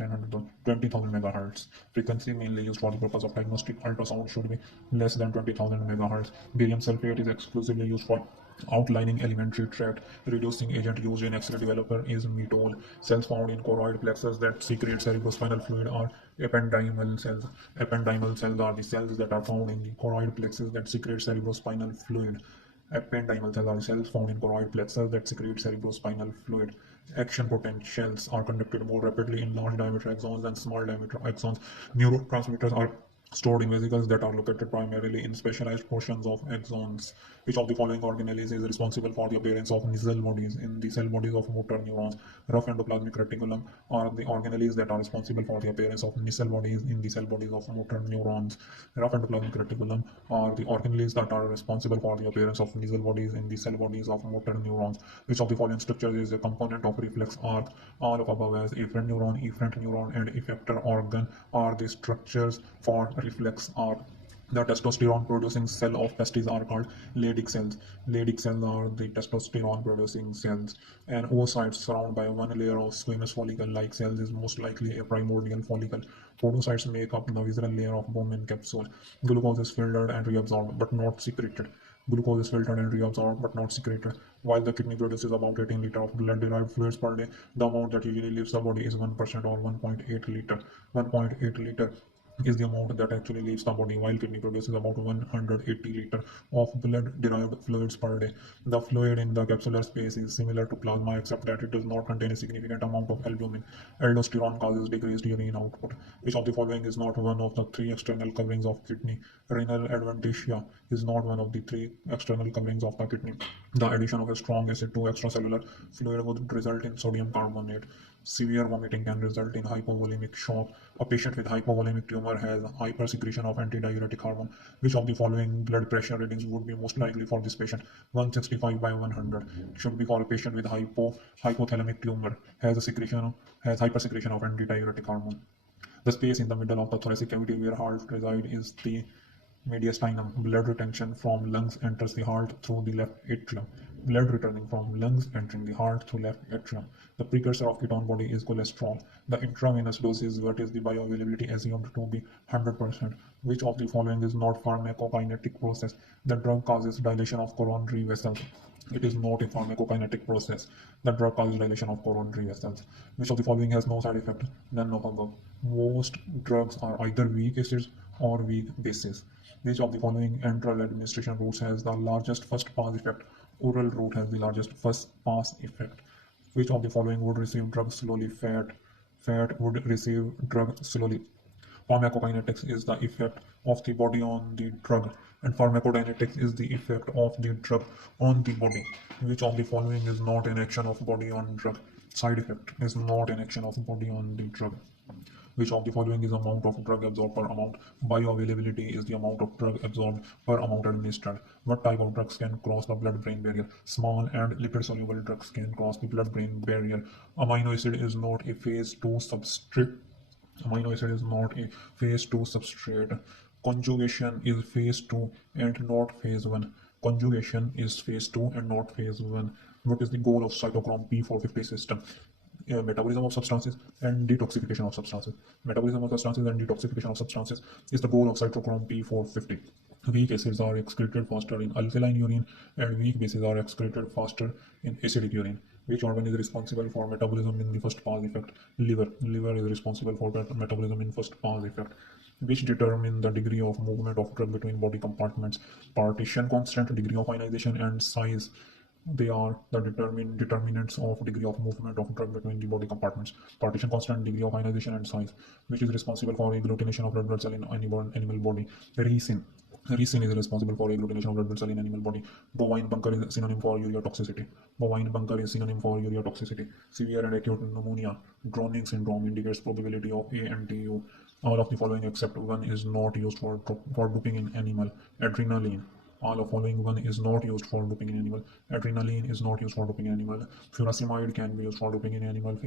20,000 megahertz. Frequency mainly used for the purpose of diagnostic ultrasound should be less than 20,000 megahertz. Barium sulfate is exclusively used for outlining alimentary tract. Reducing agent used in X-ray developer is metol. Cells found in choroid plexus that secrete cerebrospinal fluid are ependymal cells. Ependymal cells are the cells that are found in the choroid plexus that secrete cerebrospinal fluid. Ependymal cells are cells found in choroid plexus that secrete cerebrospinal fluid. Action potentials are conducted more rapidly in large diameter axons than small diameter axons. Neurotransmitters are stored in vesicles that are located primarily in specialized portions of axons. Which of the following organelles is responsible for the appearance of nasal bodies in the cell bodies of motor neurons? Rough endoplasmic reticulum are the organelles that are responsible for the appearance of nasal bodies in the cell bodies of motor neurons. Rough endoplasmic reticulum are the organelles that are responsible for the appearance of nasal bodies in the cell bodies of motor neurons. Which of the following structures is a component of reflex arc? All of above, as efferent neuron, and effector organ are the structures for reflex arc. The testosterone producing cell of testes are called Leydig cells. Leydig cells are the testosterone producing cells. An oocyte surrounded by one layer of squamous follicle like cells is most likely a primordial follicle. Podocytes make up the visceral layer of Bowman capsule. Glucose is filtered and reabsorbed but not secreted. Glucose is filtered and reabsorbed but not secreted. While the kidney produces about 18 liters of blood-derived fluids per day, the amount that usually leaves the body is 1% or 1.8 liter. 1.8 liter is the amount that actually leaves the body, while kidney produces about 180 liters of blood-derived fluids per day. The fluid in the capsular space is similar to plasma except that it does not contain a significant amount of albumin. Aldosterone causes decreased urine output. Which of the following is not one of the three external coverings of kidney? Renal adventitia is not one of the three external coverings of the kidney. The addition of a strong acid to extracellular fluid would result in sodium carbonate. Severe vomiting can result in hypovolemic shock. A patient with hypovolemic tumor has hypersecretion of antidiuretic hormone. Which of the following blood pressure readings would be most likely for this patient? 165 by 100 should be for a patient with hypothalamic tumor has hypersecretion of antidiuretic hormone. The space in the middle of the thoracic cavity where heart resides is the mediastinum. Blood retention from lungs enters the heart through the left atrium. Blood returning from lungs entering the heart through left atrium. The precursor of ketone body is cholesterol. The intravenous dose is what is the bioavailability assumed to be 100%. Which of the following is not pharmacokinetic process? The drug causes dilation of coronary vessels. It is not a pharmacokinetic process. The drug causes dilation of coronary vessels. Which of the following has no side effect? None of above. Most drugs are either weak acids or weak bases. Which of the following enteral administration routes has the largest first pass effect? Oral route has the largest first pass effect. Which of the following would receive drug slowly? Fat would receive drug slowly. Pharmacokinetics is the effect of the body on the drug, and pharmacodynetics is the effect of the drug on the body. Which of the following is not an action of body on drug? Side effect is not an action of body on the drug. Which of the following is amount of drug absorbed per amount? Bioavailability is the amount of drug absorbed per amount administered. What type of drugs can cross the blood-brain barrier? Small and lipid-soluble drugs can cross the blood-brain barrier. Amino acid is not a phase 2 substrate. Amino acid is not a phase 2 substrate. Conjugation is phase 2 and not phase 1. Conjugation is phase 2 and not phase 1. What is the goal of cytochrome P450 system? Metabolism of substances and detoxification of substances. Metabolism of substances and detoxification of substances is the goal of cytochrome P450. Weak acids are excreted faster in alkaline urine and weak bases are excreted faster in acidic urine. Which organ is responsible for metabolism in the first pass effect? Liver. Liver is responsible for metabolism in first pass effect. Which determine the degree of movement of drug between body compartments? Partition constant, degree of ionization, and size. They are the determinants of degree of movement of drug between the body compartments. Partition constant, degree of ionization, and size. Which is responsible for agglutination of red blood cell in animal body? Ricin. Ricin is responsible for agglutination of red blood cell in animal body. Bovine bunker is synonym for urea toxicity. Bovine bunker is synonym for urea toxicity. Severe and acute pneumonia. Drowning syndrome indicates probability of ANTU. All of the following except one is not used for doping in animal. Adrenaline. All of following one is not used for doping in animal. Adrenaline is not used for doping in animal. Furosemide can be used for doping in animal.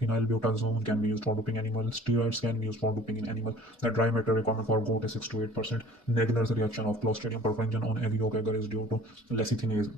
Phenylbutazone can be used for doping animal. Steroids can be used for doping in animal. The dry matter requirement for goat is 6 to 8%. Naegler's reaction of Clostridium perfringens on egg yolk agar is due to lecithinase.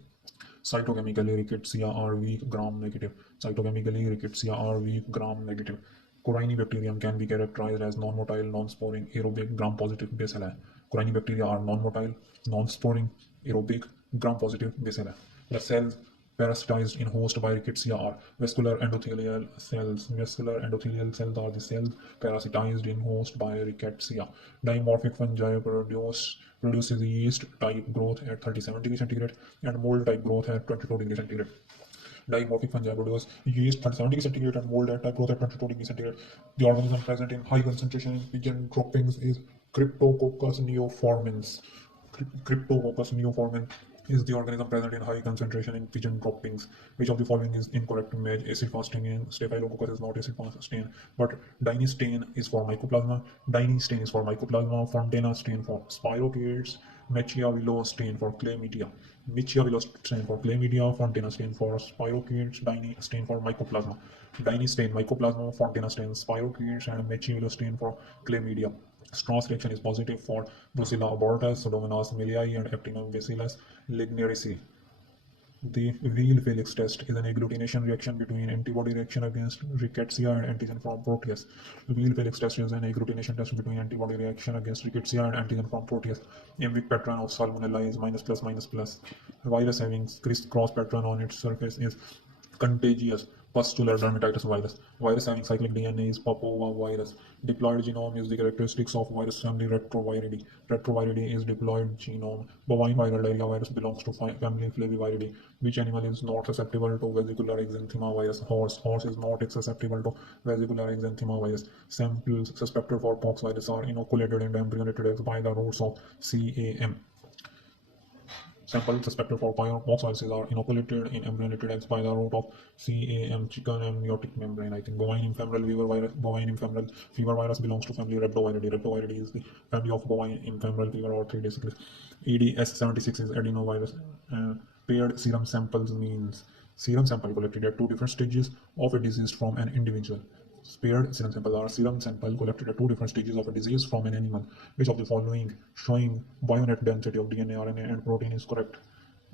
Cytochemically, rickettsia are weak gram negative. Cytochemically, rickettsia are weak gram negative. Corynebacterium can be characterized as non-motile, non-sporing, aerobic, gram-positive bacilli. Corynebacteria are non-motile, non-sporing, aerobic, gram-positive bacilli. The cells parasitized in host by rickettsia are vascular endothelial cells. Vascular endothelial cells are the cells parasitized in host by rickettsia. Dimorphic fungi produces yeast type growth at 37 degrees centigrade and mold type growth at 22 degrees centigrade. Dimorphic fungi produce yeast 37 degrees centigrade and mold at type growth at 22 degrees centigrade. The organism present in high concentration in pigeon droppings is Cryptococcus neoformans. Cryptococcus neoformans is the organism present in high concentration in pigeon droppings. Which of the following is incorrect to match acid fasting in Staphylococcus is not acid fasting, but Dynastain is for Mycoplasma, Dynastain is for Mycoplasma, Fontana stain for Spirochetes, Machiavello stain for Chlamydia. Michiavello stain for Chlamydia, Fontana stain for Spirochetes, Dyne stain for Mycoplasma. Dyne stain Mycoplasma, Fontana stain Spirochetes, and Machiavello stain for Chlamydia. Strauss reaction is positive for Brucella abortus, Pseudomonas millii, and Actinobacillus lignarici. The Wheel-Felix test is an agglutination reaction between antibody reaction against rickettsia and antigen from Proteus. The Wheel-Felix test is an agglutination test between antibody reaction against rickettsia and antigen from Proteus. Ambic pattern of Salmonella is minus plus minus plus. Virus having criss-cross pattern on its surface is contagious pustular dermatitis virus. Virus having cyclic DNA is papovirus. Diploid genome is the characteristics of virus family Retroviridae. Retroviridae is diploid genome. Bovine viral diarrhea virus belongs to family Flaviviridae. Which animal is not susceptible to vesicular exanthema virus? Horse. Horse is not susceptible to vesicular exanthema virus. Samples suspected for pox virus are inoculated and embryonated eggs by the roots of CAM. Samples suspected for pox viruses are inoculated in embryonated eggs by the route of CAM, chicken amniotic membrane. I think bovine infemoral fever virus belongs to family Rhabdoviridae. Rhabdoviridae is the family of bovine infemoral fever or 3 days sickness. EDS76 is adenovirus. Paired serum samples means serum sample collected at two different stages of a disease from an individual. Paired serum samples are serum sample collected at two different stages of a disease from an animal. Which of the following showing bionet density of DNA, RNA, and protein is correct?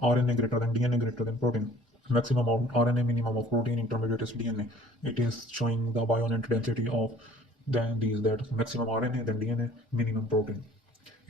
RNA greater than DNA greater than protein. Maximum of RNA, minimum of protein, intermediate is DNA. It is showing the bionet density of these, that maximum RNA, then DNA, minimum protein.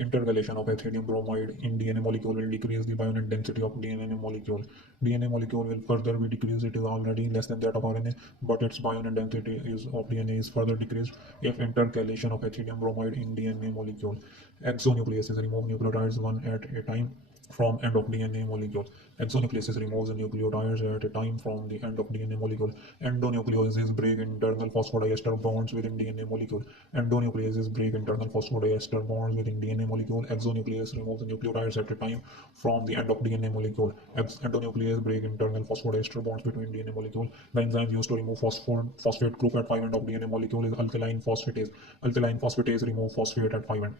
Intercalation of ethidium bromide in DNA molecule will decrease the bionet density of DNA molecule. DNA molecule will further be decreased. It is already less than that of RNA, but its bionet density of DNA is further decreased if intercalation of ethidium bromide in DNA molecule. Exonucleases remove nucleotides one at a time from end of DNA molecule. Exonucleases removes the nucleotides at a time from the end of DNA molecule. Endonucleases break internal phosphodiester bonds within DNA molecule. Endonucleases break internal phosphodiester bonds within DNA molecule. Exonuclease removes the nucleotides at a time from the end of DNA molecule. Endonuclease break internal phosphodiester bonds between DNA molecule. The enzyme used to remove phosphate group at 5' end of DNA molecule is alkaline phosphatase. Alkaline phosphatase remove phosphate at 5' end.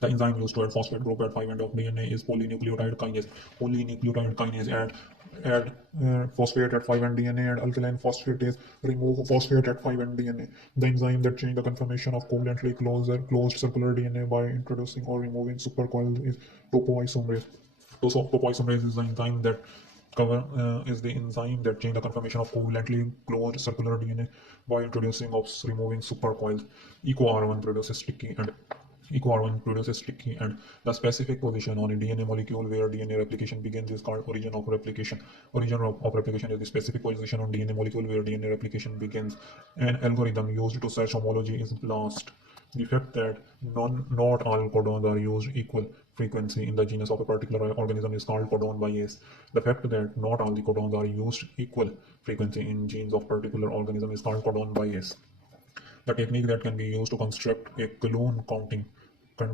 The enzyme used to add phosphate group at 5' end of DNA is polynucleotide kinase. Polynucleotide kinase add phosphate at 5' end DNA, and alkaline phosphatase remove phosphate at 5' end DNA. The enzyme that change the conformation of covalently closed circular DNA by introducing or removing supercoils is topoisomerase. Topoisomerase is the enzyme that change the conformation of covalently closed circular DNA by introducing or removing supercoils. EcoR1 produces sticky and EcoR1 produces sticky, and the specific position on a DNA molecule where DNA replication begins is called origin of replication. Origin of replication is the specific position on DNA molecule where DNA replication begins. An algorithm used to search homology is BLAST. The fact that not all codons are used equal frequency in the genus of a particular organism is called codon bias. The fact that not all the codons are used equal frequency in genes of particular organism is called codon bias. The technique that can be used to construct a clone counting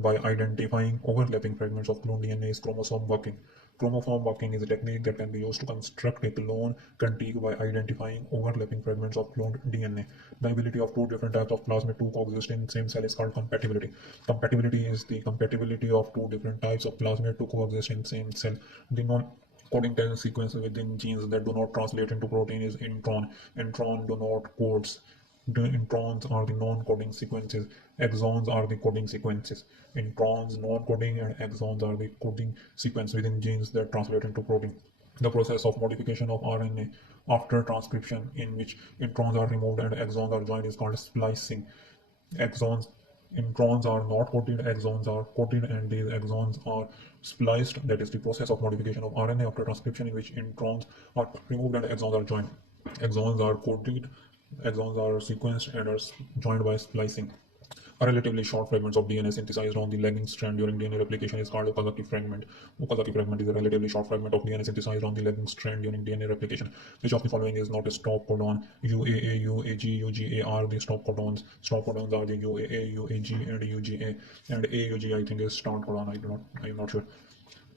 by identifying overlapping fragments of clone DNA is chromosome bucking. Chromosome bucking is a technique that can be used to construct a clone contigue by identifying overlapping fragments of cloned DNA. The ability of two different types of plasmid to coexist in the same cell is called compatibility. Compatibility is the compatibility of two different types of plasmid to coexist in the same cell. The non-coding 10 sequence within genes that do not translate into protein is intron. Intron do not codes. The introns are the non-coding sequences. Exons are the coding sequences. Introns, non-coding, and exons are the coding sequence within genes that translate into protein. The process of modification of RNA after transcription, in which introns are removed and exons are joined, is called splicing. Exons, introns are not coded, exons are coded, and these exons are spliced. That is the process of modification of RNA after transcription, in which introns are removed and exons are joined. Exons are coded, exons are sequenced and are joined by splicing. A relatively short fragments of DNA synthesized on the lagging strand during DNA replication is called Okazaki fragment. Okazaki fragment is a relatively short fragment of DNA synthesized on the lagging strand during DNA replication. Which of the following is not a stop codon? UAA, UAG, UGA are the stop codons. Stop codons are the UAA, UAG, and UGA. And AUG I think is start codon. I am not sure,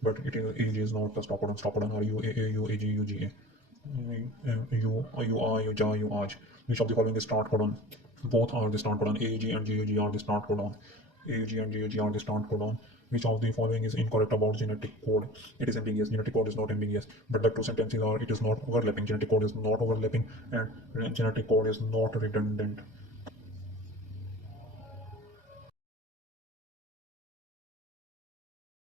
but it is AUG is not the stop codon. Stop codon are UAA, UAG, UGA. UR, UJA, UAJ. Which of the following is start codon? Both are the start codon. AUG and GUG are the start codon. AUG and GUG are the start codon. Which of the following is incorrect about genetic code? It is ambiguous. Genetic code is not ambiguous. But the two sentences are: it is not overlapping. Genetic code is not overlapping, and genetic code is not redundant.